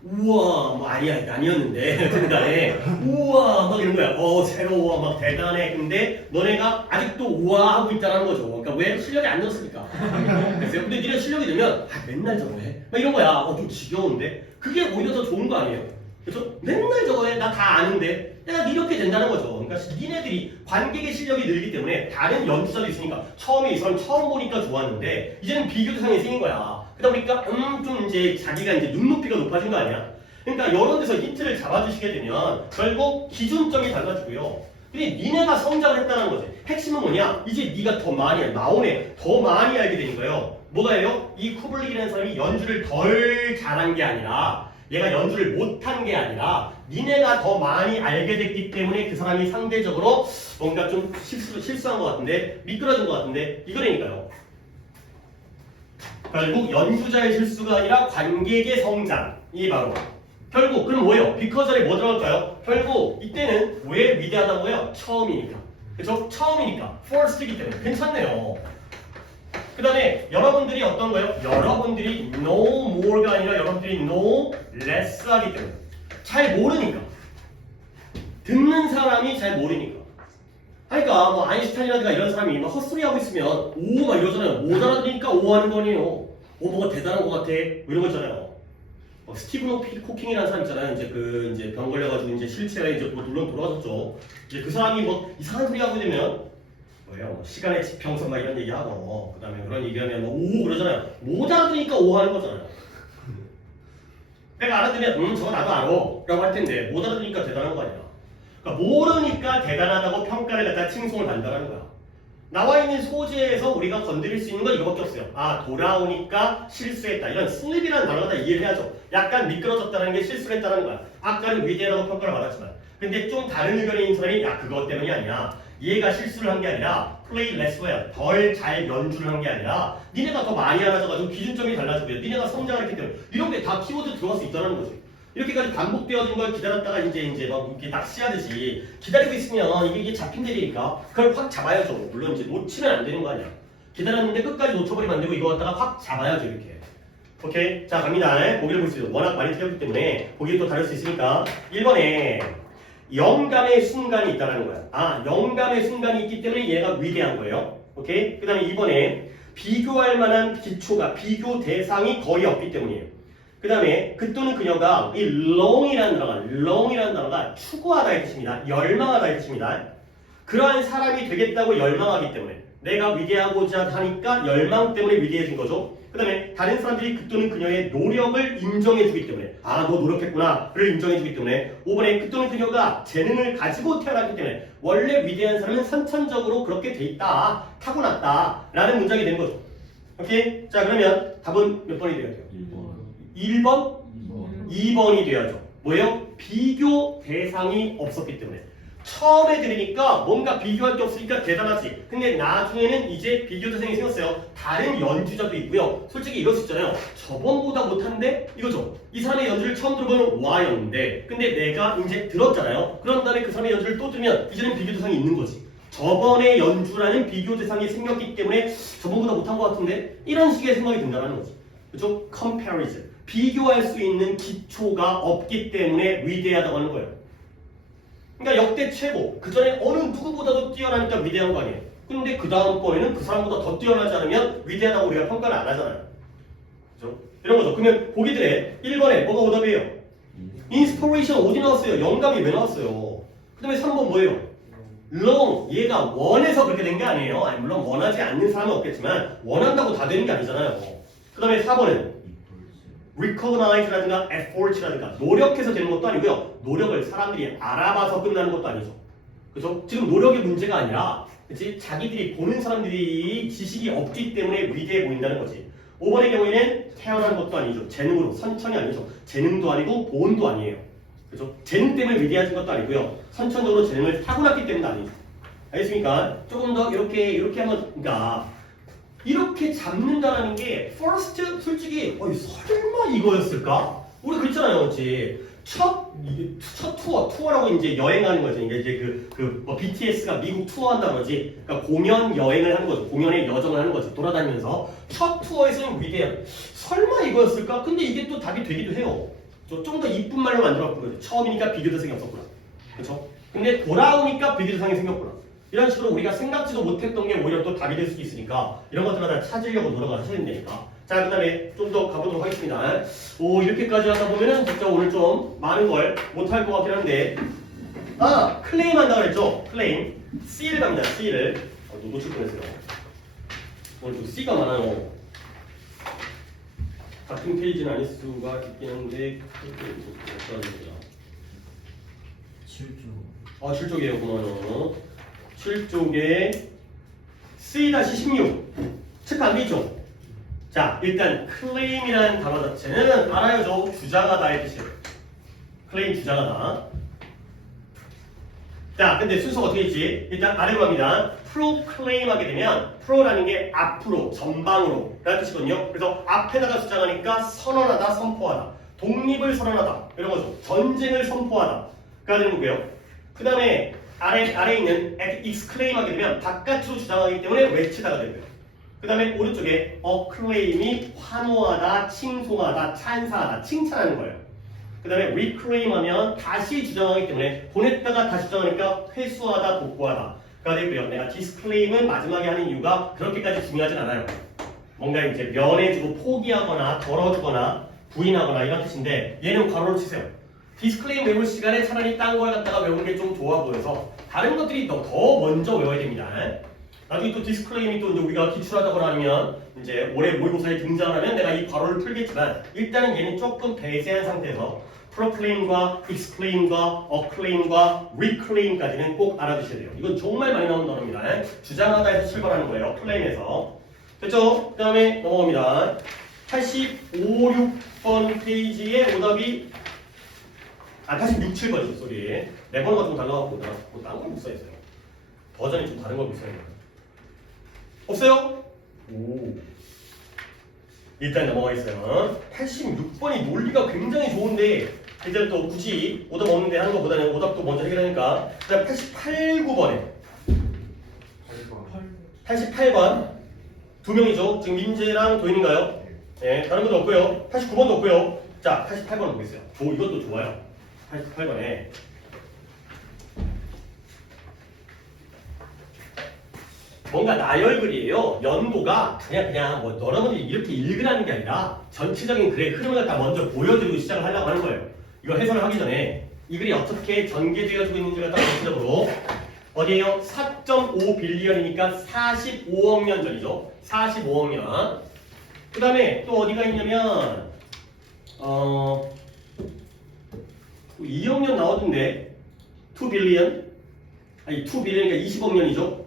우와 뭐 아니었는데 중간에 우와 막 이런 거야. 새로워 막 대단해. 근데 너네가 아직도 우와 하고 있다는 거죠. 그러니까 왜 실력이 안 늘었으니까. 그래서 근데 니네 실력이 늘면 맨날 저거해 막 이런 거야. 좀 지겨운데 그게 오히려 더 좋은 거 아니에요? 그래서 맨날 저거해 나 다 아는데 내가 이렇게 된다는 거죠. 그러니까 니네들이 관객의 실력이 늘기 때문에 다른 연주자도 있으니까 처음에 이 사람 처음 보니까 좋았는데 이제는 비교 대상이 생긴 거야. 그러다 보니까 좀 이제 자기가 이제 눈높이가 높아진 거 아니야? 그러니까 이런 데서 힌트를 잡아주시게 되면 결국 기준점이 달라지고요. 근데 니네가 성장을 했다는 거지. 핵심은 뭐냐? 이제 네가 더 많이 나오네. 더 많이 알게 되는 거예요. 뭐가요? 이 쿠블릭이라는 사람이 연주를 덜 잘한 게 아니라 얘가 연주를 못한 게 아니라 니네가 더 많이 알게 됐기 때문에 그 사람이 상대적으로 뭔가 좀 실수한 것 같은데 미끄러진 것 같은데 이거라니까요. 결국 연주자의 실수가 아니라 관객의 성장이 바로 결국 그럼 뭐예요? 비커절에 뭐 들어갈까요? 결국 이때는 왜 위대하다고요? 처음이니까. 그렇죠? 처음이니까. first이기 때문에 괜찮네요. 그 다음에 여러분들이 어떤 거예요? 여러분들이 know more가 아니라 여러분들이 know less 하기 때문에 잘 모르니까 듣는 사람이 잘 모르니까 그러니까 뭐 아인슈타인이라든가 이런 사람이 막 헛소리 하고 있으면 오 막 이러잖아요. 못 알아들으니까 오 하는 거 아니에요. 뭐가 대단한 것 같아 뭐 이런 거 있잖아요. 스티븐 호킹이라는 사람 있잖아요. 이제 병 걸려가지고 이제 실체가 이제 물론 돌아가셨죠. 이제 그 사람이 뭐 이상한 소리 하고 되면 뭐예요? 시간의 지평선 막 이런 얘기하고 그 다음에 그런 얘기하면 오 그러잖아요. 못 알아들으니까 오 하는 거잖아요. 내가 알아들으면 저거 나도 알아 라고 할 텐데 못 알아들으니까 대단한 거 아니야. 그러니까 모르니까 대단하다고 평가를 갖다 칭송을 받는다는 거야. 나와 있는 소재에서 우리가 건드릴 수 있는 건 이거밖에 없어요. 돌아오니까 실수했다. 이런 슬립이라는 단어가 다 이해를 해야죠. 약간 미끄러졌다는 게 실수를 했다는 거야. 아까는 위대하다고 평가를 받았지만 근데 좀 다른 의견이 있는 사람이 그것 때문이 아니야. 얘가 실수를 한 게 아니라 play less well, 덜 잘 연주를 한 게 아니라 니네가 더 많이 알아져가지고 기준점이 달라지고요. 니네가 성장을 했기 때문에 이런 게 다 키워드 들어갈 수 있다는 거지. 이렇게까지 반복되어진 걸 기다렸다가 이제 막 이렇게 낚시하듯이 기다리고 있으면 이게 잡힌 일이니까 그걸 확 잡아야죠. 물론 이제 놓치면 안 되는 거 아니야. 기다렸는데 끝까지 놓쳐버리면 안 되고 이거 갖다가 확 잡아야죠 이렇게. 오케이, 자 갑니다. 보기를 볼 수 있어요. 워낙 많이 틀렸기 때문에 보기를 또 다를 수 있으니까 1번에 영감의 순간이 있다는 거야. 영감의 순간이 있기 때문에 얘가 위대한 거예요. 오케이? 그 다음에 2번에 비교할 만한 기초가 비교 대상이 거의 없기 때문이에요. 그 다음에 그 또는 그녀가 이 long이라는 단어가 추구하다의 뜻입니다. 열망하다의 뜻입니다. 그러한 사람이 되겠다고 열망하기 때문에 내가 위대하고자 하니까 열망 때문에 위대해진 거죠. 그 다음에 다른 사람들이 그 또는 그녀의 노력을 인정해주기 때문에 너 노력했구나 를 인정해주기 때문에 5번에 그 또는 그녀가 재능을 가지고 태어났기 때문에 원래 위대한 사람은 선천적으로 그렇게 돼 있다 타고났다 라는 문장이 되는 거죠. 오케이? 자 그러면 답은 몇 번이 돼야 돼요? 1번? 2번이 돼야죠. 뭐예요? 비교 대상이 없었기 때문에 처음에 들으니까 뭔가 비교할 게 없으니까 대단하지. 근데 나중에는 이제 비교 대상이 생겼어요. 다른 연주자도 있고요. 솔직히 이럴 수 있잖아요. 저번보다 못한데 이거죠. 이 사람의 연주를 처음 들어보면 와였는데 근데 내가 이제 들었잖아요. 그런 다음에 그 사람의 연주를 또 들으면 이제는 비교 대상이 있는 거지. 저번의 연주라는 비교 대상이 생겼기 때문에 저번보다 못한 것 같은데 이런 식의 생각이 든다는 거지. 그렇죠? comparison. 비교할 수 있는 기초가 없기 때문에 위대하다고 하는 거예요. 그러니까 역대 최고, 그 전에 어느 누구보다도 뛰어나니까 위대한 거 아니에요. 근데 그 다음번에는 그 사람보다 더 뛰어나지 않으면 위대하다고 우리가 평가를 안 하잖아요. 그죠? 이런 거죠. 그러면 보기들의 1번에 뭐가 오답이에요? 인스피레이션 어디 나왔어요? 영감이 왜 나왔어요? 그 다음에 3번 뭐예요? long, 얘가 원해서 그렇게 된 게 아니에요. 아니, 물론 원하지 않는 사람은 없겠지만 원한다고 다 되는 게 아니잖아요. 그 다음에 4번은 recognize라든가 effort라든가 노력해서 되는 것도 아니고요. 노력을 사람들이 알아봐서 끝나는 것도 아니죠. 그죠? 지금 노력의 문제가 아니라 그치? 자기들이 보는 사람들이 지식이 없기 때문에 위대해 보인다는 거지. 5번의 경우에는 태어난 것도 아니죠. 재능으로, 선천이 아니죠. 재능도 아니고 보온도 아니에요. 그죠? 재능 때문에 위대해진 것도 아니고요. 선천적으로 재능을 타고났기 때문도 아니죠. 알겠습니까? 조금 더 이렇게 하면, 그러니까 이렇게 잡는다는 게 first 솔직히 설마 이거였을까? 우리 그랬잖아요, 그렇지? 첫 투어라고 이제 여행하는 거죠. 이제 뭐 BTS가 미국 투어한다고 그러지. 그러니까 공연 여행을 하는 거죠. 공연의 여정을 하는 거죠. 돌아다니면서 첫 투어에서는 위대한. 설마 이거였을까? 근데 이게 또 답이 되기도 해요. 좀 더 이쁜 말로 만들어봤거든요. 처음이니까 비교대상이 없었구나. 그렇죠? 근데 돌아오니까 비교대상이 생겼구나. 이런 식으로 우리가 생각지도 못했던 게 오히려 또 답이 될 수도 있으니까 이런 것들을 다 찾으려고 노력을 하셔야 된다니까. 자, 그 다음에 좀 더 가보도록 하겠습니다. 오, 이렇게까지 하다 보면은 진짜 오늘 좀 많은 걸 못할 것 같긴 한데, 아, 클레임 한다고 그랬죠? 클레임. C를 갑니다. C를. 놓칠 뻔했어요. 오늘 또 C가 많아요. 같은 페이지는 아닐 수가 있긴 한데, 어떤 거야? 7조. 아, 7쪽이에요. 고마워요. 7쪽에 C-16. 체크 안 돼 있죠? 자, 일단 클레임이라는 단어 자체는 알아야죠. 주장하다의 뜻이에요. 클레임 주장하다. 자, 근데 순서가 어떻게 있지? 일단 아래로 갑니다. proclaim 하게 되면 pro라는 게 앞으로, 전방으로 라는 뜻이거든요. 그래서 앞에다가 주장하니까 선언하다, 선포하다. 독립을 선언하다. 이런 거죠. 전쟁을 선포하다. 가 되는 거고요. 그 다음에 아래에 있는 exclaim 하게 되면 바깥으로 주장하기 때문에 외치다가 되고요. 그 다음에 오른쪽에 acclaim이 환호하다, 칭송하다, 찬사하다, 칭찬하는 거예요. 그 다음에 reclaim 하면 다시 주장하기 때문에 보냈다가 다시 주장하니까 회수하다, 복구하다 가 되고요. 내가 disclaim은 마지막에 하는 이유가 그렇게까지 중요하진 않아요. 뭔가 이제 면해주고 포기하거나 덜어주거나 부인하거나 이런 뜻인데 얘는 괄호를 치세요. 디스클레임 외울 시간에 차라리 딴 걸 갖다가 외우는 게 좀 좋아 보여서 다른 것들이 더 먼저 외워야 됩니다. 나중에 또 디스클레임이 또 이제 우리가 기출하다거나 아니면 이제 올해 모의고사에 등장하면 내가 이 괄호를 풀겠지만 일단은 얘는 조금 배제한 상태에서 proclaim과 exclaim과 acclaim과 reclaim까지는 꼭 알아두셔야 돼요. 이건 정말 많이 나오는 단어입니다. 주장하다에서 출발하는 거예요. 클레임에서. 됐죠? 그 다음에 넘어갑니다. 85, 6번 페이지에 오답이 86, 7번이죠, 소리. 네 번호가 좀 달라갖고 딴 걸 못 써있어요. 버전이 좀 다른 걸 못 써있어요. 없어요? 오. 일단 넘어가겠어요. 86번이 논리가 굉장히 좋은데 이제 또 굳이 오답 없는데 하는 것보다는 오답도 먼저 해결하니까 그 다음 88, 9번에 88번 두 명이죠. 지금 민재랑 도인인가요? 네, 다른 것도 없고요. 89번도 없고요. 자, 88번 보겠어요. 오, 이것도 좋아요. 88번에 뭔가 나열글이에요. 연도가 그냥 뭐 여러분들이 이렇게 읽으라는 게 아니라 전체적인 글의 흐름을 다 먼저 보여드리고 시작을 하려고 하는 거예요. 이거 해설을 하기 전에 이 글이 어떻게 전개되어지고 있는지를 딱 전체적으로 어디에요? 4.5 빌리언이니까 45억 년 전이죠. 45억 년. 그 다음에 또 어디가 있냐면 2억 년 나오던데 2 빌리언? 아니 2 빌리언이니까 20억 년이죠.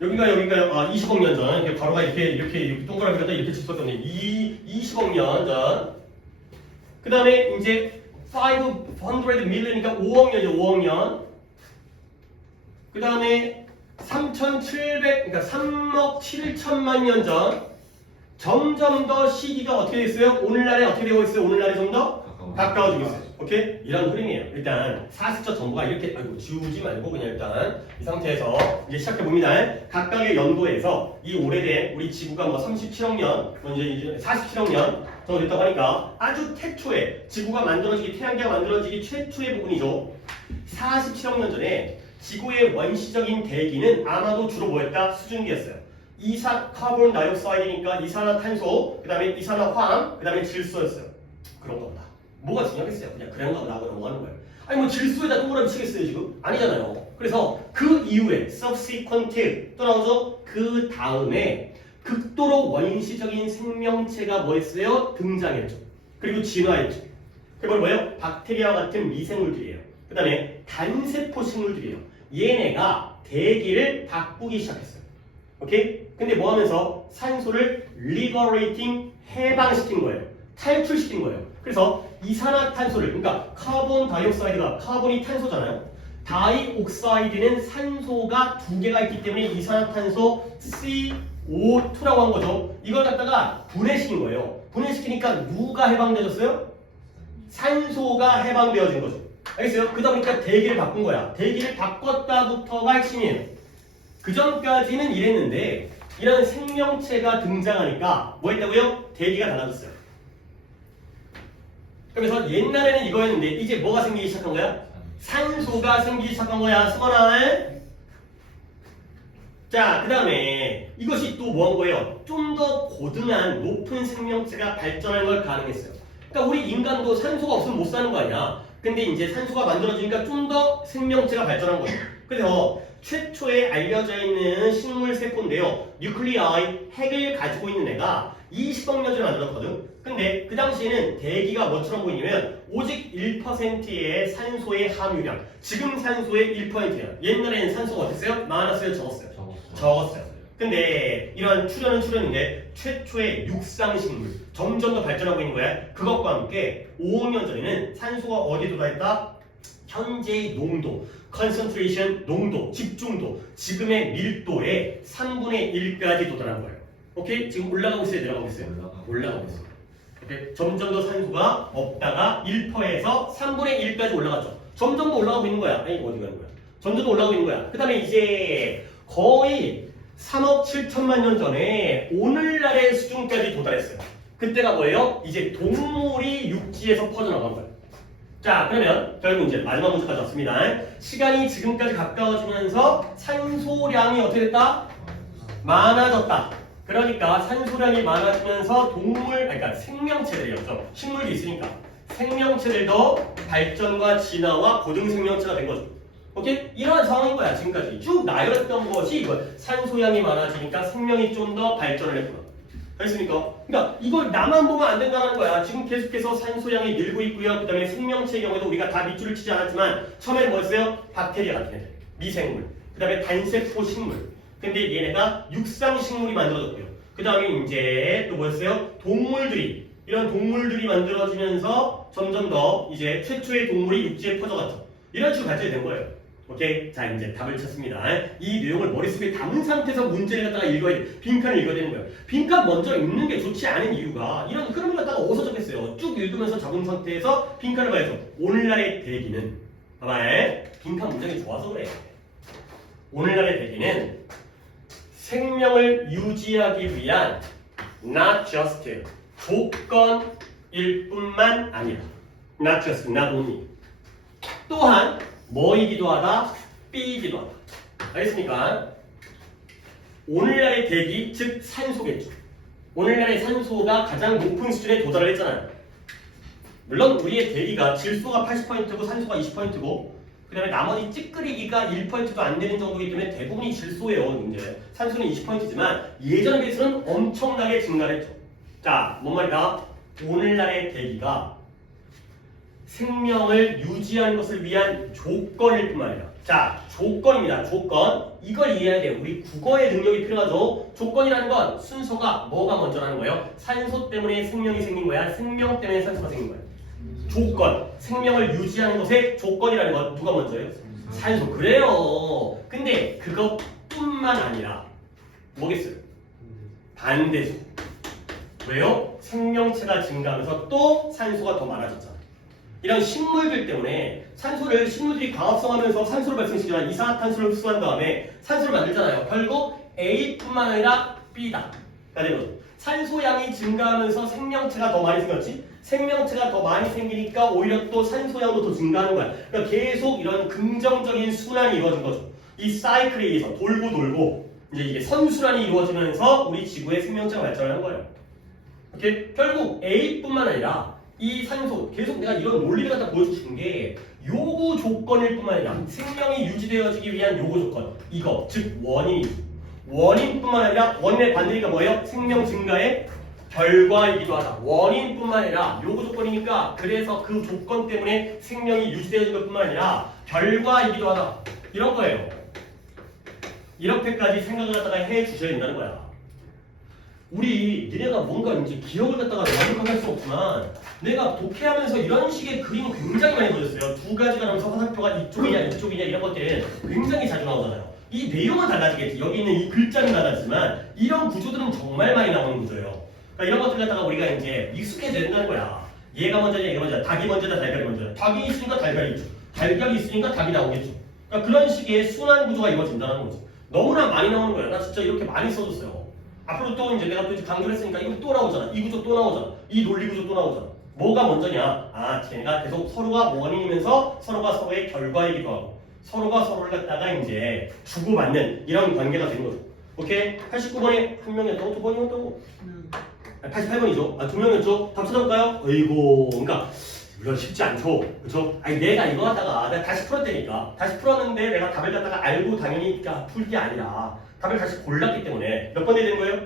여기가요. 아, 20억 년 전. 이렇게 가로가 이렇게 동그라미가 이렇게 쳤었거든요. 20억 년 전. 그 다음에 이제 500 million이니까 5억 년이죠. 5억 년. 그 다음에 3,700, 그러니까 3억 7천만 년 전. 점점 더 시기가 어떻게 됐어요? 오늘날에 어떻게 되고 있어요? 오늘날에 좀 더 가까워지고 있어요. 오케이? 이런 흐름이에요. 일단 사스처 정보가 이렇게 아이고 지우지 말고 그냥 일단 이 상태에서 이제 시작해 봅니다. 각각의 연도에서 이 오래된 우리 지구가 뭐 37억 년, 뭐 이제 47억 년 정도 됐다고 하니까 아주 태초에 지구가 만들어지기 태양계가 만들어지기 최초의 부분이죠. 47억 년 전에 지구의 원시적인 대기는 아마도 주로 뭐였다? 수증기였어요. 카본 다이옥사이드니까 이산화탄소, 그 다음에 이산화황, 그 다음에 질소였어요. 그런 겁니다. 뭐가 중요하겠어요? 그냥 그런가 보다 하고 넘어가는 거예요. 아니 뭐 질소에다 동그라미 치겠어요 지금? 아니잖아요. 그래서 그 이후에 subsequent 또 나오죠? 그 다음에 극도로 원시적인 생명체가 뭐였어요? 등장했죠. 그리고 진화했죠. 그걸 뭐예요? 박테리아와 같은 미생물들이에요. 그 다음에 단세포 식물들이에요. 얘네가 대기를 바꾸기 시작했어요. 오케이? 근데 뭐 하면서 산소를 liberating 해방시킨 거예요. 탈출시킨 거예요. 그래서 이산화탄소를 그러니까 카본 다이옥사이드가 카본이 탄소잖아요. 다이옥사이드는 산소가 두 개가 있기 때문에 이산화탄소 CO2라고 한 거죠. 이걸 갖다가 분해시킨 거예요. 분해시키니까 누가 해방되었어요? 산소가 해방되어진 거죠. 알겠어요? 그러다 보니까 대기를 바꾼 거야. 대기를 바꿨다부터가 핵심이에요. 그 전까지는 이랬는데 이런 생명체가 등장하니까 뭐 했다고요? 대기가 달라졌어요. 그래서 옛날에는 이거였는데 이제 뭐가 생기기 시작한 거야? 산소가 생기기 시작한 거야. 수건아. 자, 그 다음에 이것이 또 뭐 한 거예요? 좀 더 고등한 높은 생명체가 발전하는 걸 가능했어요. 그러니까 우리 인간도 산소가 없으면 못 사는 거 아니야. 근데 이제 산소가 만들어지니까 좀 더 생명체가 발전한 거예요. 그래서 최초에 알려져 있는 식물 세포인데요. 뉴클리아이 핵을 가지고 있는 애가 20억 년 전에 만들었거든. 근데 그 당시에는 대기가 뭐처럼 보이냐면 오직 1%의 산소의 함유량. 지금 산소의 1%야. 옛날에는 산소가 어땠어요? 많았어요? 적었어요? 적었어요. 근데 이러한 출현인데 최초의 육상식물 점점 더 발전하고 있는 거야. 그것과 함께 5억 년 전에는 산소가 어디에 도달했다? 현재의 농도, concentration, 농도, 집중도, 지금의 밀도의 3분의 1까지 도달한 거예요. 오케이? 지금 올라가고 있어요? 내려가고 있어요? 올라가고 있어요. 오케이? 점점 더 산소가 없다가 1%에서 3분의 1까지 올라갔죠. 점점 더 올라가고 있는 거야. 아니, 어디 가는 거야? 점점 더 올라가고 있는 거야. 그 다음에 이제 거의 3억 7천만 년 전에 오늘날의 수준까지 도달했어요. 그때가 뭐예요? 이제 동물이 육지에서 퍼져나간 거예요. 자, 그러면 결국 이제 마지막 문제까지 왔습니다. 시간이 지금까지 가까워지면서 산소량이 어떻게 됐다? 많아졌다. 그러니까 산소량이 많아지면서 그러니까 생명체들이었죠. 식물도 있으니까. 생명체들도 발전과 진화와 고등생명체가 된 거죠. 오케이? 이러한 상황인 거야, 지금까지. 쭉 나열했던 것이 이거. 산소량이 많아지니까 생명이 좀 더 발전을 했구나. 알겠습니까? 그러니까 이걸 나만 보면 안 된다는 거야. 지금 계속해서 산소량이 늘고 있고요. 그 다음에 생명체의 경우에도 우리가 다 밑줄을 치지 않았지만 처음에는 뭐였어요? 박테리아 같은 애들, 미생물, 그 다음에 단세포 식물. 근데 얘네가 육상식물이 만들어졌고요. 그 다음에 이제 또 뭐였어요? 동물들이, 이런 동물들이 만들어지면서 점점 더 이제 최초의 동물이 육지에 퍼져갔죠. 이런 식으로 발전이 된 거예요. 오케이? 자, 이제 답을 찾습니다. 이 내용을 머릿속에 담은 상태에서 문제를 갖다가 읽어야 돼. 빈칸을 읽어야 되는 거예요. 빈칸 먼저 읽는 게 좋지 않은 이유가 이런 흐름을 갖다가 어디서 적겠어요. 쭉 읽으면서 적은 상태에서 빈칸을 봐야죠. 오늘날의 대기는 봐봐. 빈칸 문장이 좋아서 그래. 오늘날의 대기는 생명을 유지하기 위한 not just 조건일 뿐만 아니라 not just, not only 또한 뭐이기도 하다, B이기도 하다. 알겠습니까? 오늘날의 대기, 즉 산소겠죠. 오늘날의 산소가 가장 높은 수준에 도달을 했잖아요. 물론 우리의 대기가 질소가 80%고 산소가 20%고 그 다음에 나머지 찌끄리기가 1%도 안 되는 정도이기 때문에 대부분이 질소예요. 이제 산소는 20%지만 예전에 비해서는 엄청나게 증가를 했죠. 자, 뭔 말이다? 오늘날의 대기가 생명을 유지하는 것을 위한 조건일 뿐만 아니라 자, 조건입니다. 조건. 이걸 이해해야 돼요. 우리 국어의 능력이 필요하죠. 조건이라는 건 순서가 뭐가 먼저라는 거예요? 산소 때문에 생명이 생긴 거야? 생명 때문에 산소가 생긴 거야? 조건. 생명을 유지하는 것의 조건이라는 건 누가 먼저예요? 산소. 그래요. 근데 그것뿐만 아니라 뭐겠어요? 반대죠. 왜요? 생명체가 증가하면서 또 산소가 더 많아졌잖아. 이런 식물들 때문에 식물들이 광합성하면서 산소를 발생시키잖아. 이산화탄소를 흡수한 다음에 산소를 만들잖아요. 결국 A뿐만 아니라 B다. 가 되는 거죠. 산소 양이 증가하면서 생명체가 더 많이 생겼지? 생명체가 더 많이 생기니까 오히려 또 산소 양도 더 증가하는 거야. 그러니까 계속 이런 긍정적인 순환이 이루어진 거죠. 이 사이클에 의해서 돌고 이제 이게 선순환이 이루어지면서 우리 지구의 생명체가 발전을 한 거예요. 오케이? 결국 A뿐만 아니라 이 산소 계속 내가 이런 논리를 갖다 보여주신 게 요구 조건일 뿐만 아니라 생명이 유지되어지기 위한 요구 조건 이거 즉 원인뿐만 아니라 원인의 반대가 뭐예요? 생명 증가의 결과이기도 하다. 원인뿐만 아니라 요구 조건이니까 그래서 그 조건 때문에 생명이 유지되어진 것뿐만 아니라 결과이기도 하다. 이런 거예요. 이렇게까지 생각을 갖다가 해 주셔야 된다는 거야. 우리 니네가 뭔가 이제 기억을 갖다가 완벽하게 할 수 없지만 내가 독해하면서 이런 식의 그림을 굉장히 많이 보였어요. 두 가지가 나오면서 화살표가 이쪽이냐 이런 것들은 굉장히 자주 나오잖아요. 이 내용은 달라지겠지. 여기 있는 이 글자는 달라지지만 이런 구조들은 정말 많이 나오는 구조예요. 그러니까 이런 것들 갖다가 우리가 이제 익숙해져야 된다는 거야. 얘가 먼저냐 얘가 먼저냐 닭이 먼저냐 달걀이 먼저냐 닭이 있으니까 달걀이 있죠. 달걀이 있으니까 닭이 나오겠죠. 그러니까 그런 식의 순환 구조가 이루어진다는 거지. 너무나 많이 나오는 거야. 나 진짜 이렇게 많이 써줬어요. 앞으로 또 이제 내가 또 이제 강조를 했으니까 이거 또 나오잖아. 이 구조 또 나오잖아. 이 논리 구조 또 나오잖아. 뭐가 먼저냐? 아, 쟤네가 계속 서로가 원인이면서 서로가 서로의 결과이기도 하고 서로가 서로를 갖다가 이제 주고받는 이런 관계가 되는 거죠. 오케이? 89번에 한 명이었다고? 두 번이었다고? 88번이죠. 아, 두 명이었죠. 답 찾아볼까요? 어이고, 그러니까 물론 쉽지 않죠. 그렇죠? 아니 내가 이거 갖다가 내가 다시 풀었다니까. 다시 풀었는데 내가 답을 갖다가 알고 당연히 풀 게 아니라 답을 다시 골랐기 때문에 몇 번에 되는 거예요?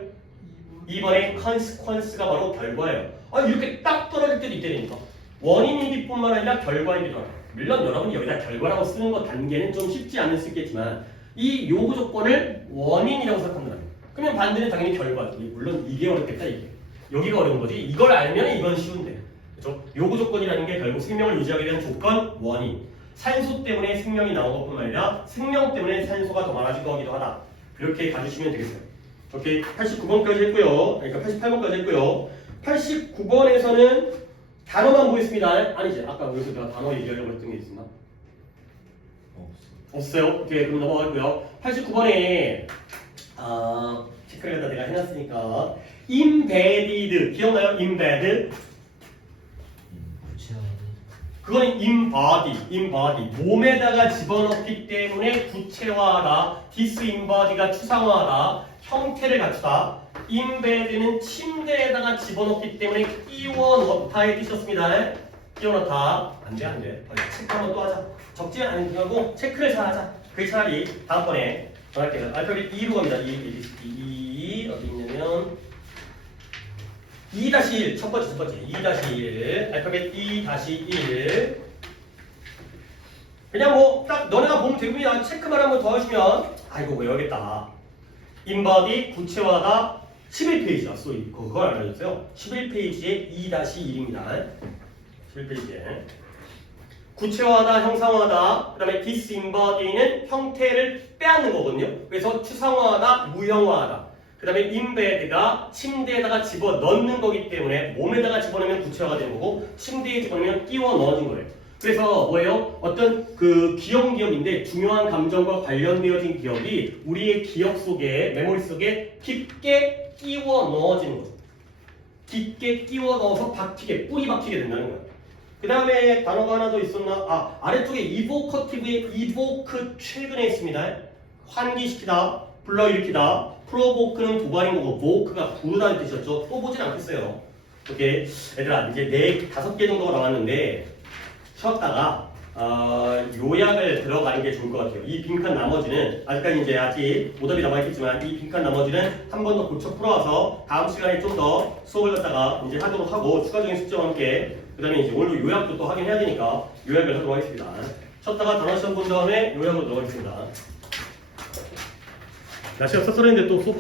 2번의 consequence가 바로 결과예요. 아, 이렇게 딱 떨어질 때도 있다니까. 원인이기뿐만 아니라 결과이기도 하고. 물론 여러분이 여기다 결과라고 쓰는 거 단계는 좀 쉽지 않을 수 있겠지만 이 요구 조건을 원인이라고 생각한다면 그러면 반대는 당연히 결과죠. 물론 이게 어렵겠다 이게. 여기가 어려운 거지. 이걸 알면 이건 쉬운데. 그렇죠? 요구 조건이라는 게 결국 생명을 유지하게 되는 조건, 원인. 산소 때문에 생명이 나온 것뿐만 아니라 생명 때문에 산소가 더 많아질 거기도 하다. 그렇게 가주시면 되겠어요. 오케이. 89번까지 했고요. 그러니까 88번까지 했고요. 89번에서는 단어만 보겠습니다. 아니지. 아까 여기서 내가 단어 얘기하려고 했던 게 있었나? 없어요. 오케이. 그럼 넘어가고요. 89번에 체크를 갖다 내가 해놨으니까 embedded 기억나요? embedded 그거는 embody 몸에다가 집어넣기 때문에 구체화하다. disembodi가 추상화하다. 형태를 갖추다. embedd는 침대에다가 집어넣기 때문에 끼워 넣다에 뜻이었습니다. 끼워 넣다. 안돼. 체크 한번 또 하자. 적지 않고 체크를 잘 하자. 그게 차라리 다음번에 전할게요. 알파벳 2로 갑니다. 2 어디 있냐면 2-1 첫 번째 2-1 알파벳 2-1 그냥 뭐 딱 너네가 보면 되고요. 체크만 한번 더 해주면 이거 외워야겠다. embody 구체화하다 11페이지야. 쏘리 그걸 알려줬어요. 11페이지에 2-1입니다. 11페이지에 구체화하다, 형상화하다, 그 다음에 disembody는 형태를 빼앗는 거거든요. 그래서 추상화하다, 무형화하다. 그 다음에 embedd가 침대에다가 집어넣는 거기 때문에 몸에다가 집어넣으면 구체화가 되는 거고 침대에 집어넣으면 끼워 넣어진 거예요. 그래서 뭐예요? 어떤 그 기억인데 중요한 감정과 관련되어진 기억이 우리의 기억 속에, 메모리 속에 깊게 끼워 넣어지는 거죠. 깊게 끼워 넣어서 뿌리 박히게 된다는 거예요. 그 다음에 단어가 하나 더 있었나? 아래쪽에 evocative evoke 최근에 있습니다. 환기시키다, 불러일으키다. 프로보크는 도발인 거고 보크가 부르다는 뜻이었죠. 또 보진 않겠어요. 오케이. 얘들아 이제 5개 정도가 나왔는데 쉬었다가 요약을 들어가는 게 좋을 것 같아요. 이 빈칸 나머지는 아직까지 이제 아직 오답이 남아있겠지만 이 빈칸 나머지는 한 번 더 고쳐 풀어와서 다음 시간에 좀 더 수업을 갖다가 이제 하도록 하고 추가적인 숙제와 함께 그 다음에 이제 오늘 요약도 또 하긴 해야 되니까 요약을 하도록 하겠습니다. 쉬었다가 단어 시험 본 다음에 요약으로 들어가겠습니다. 날씨가 쌀쌀했는데 또 수업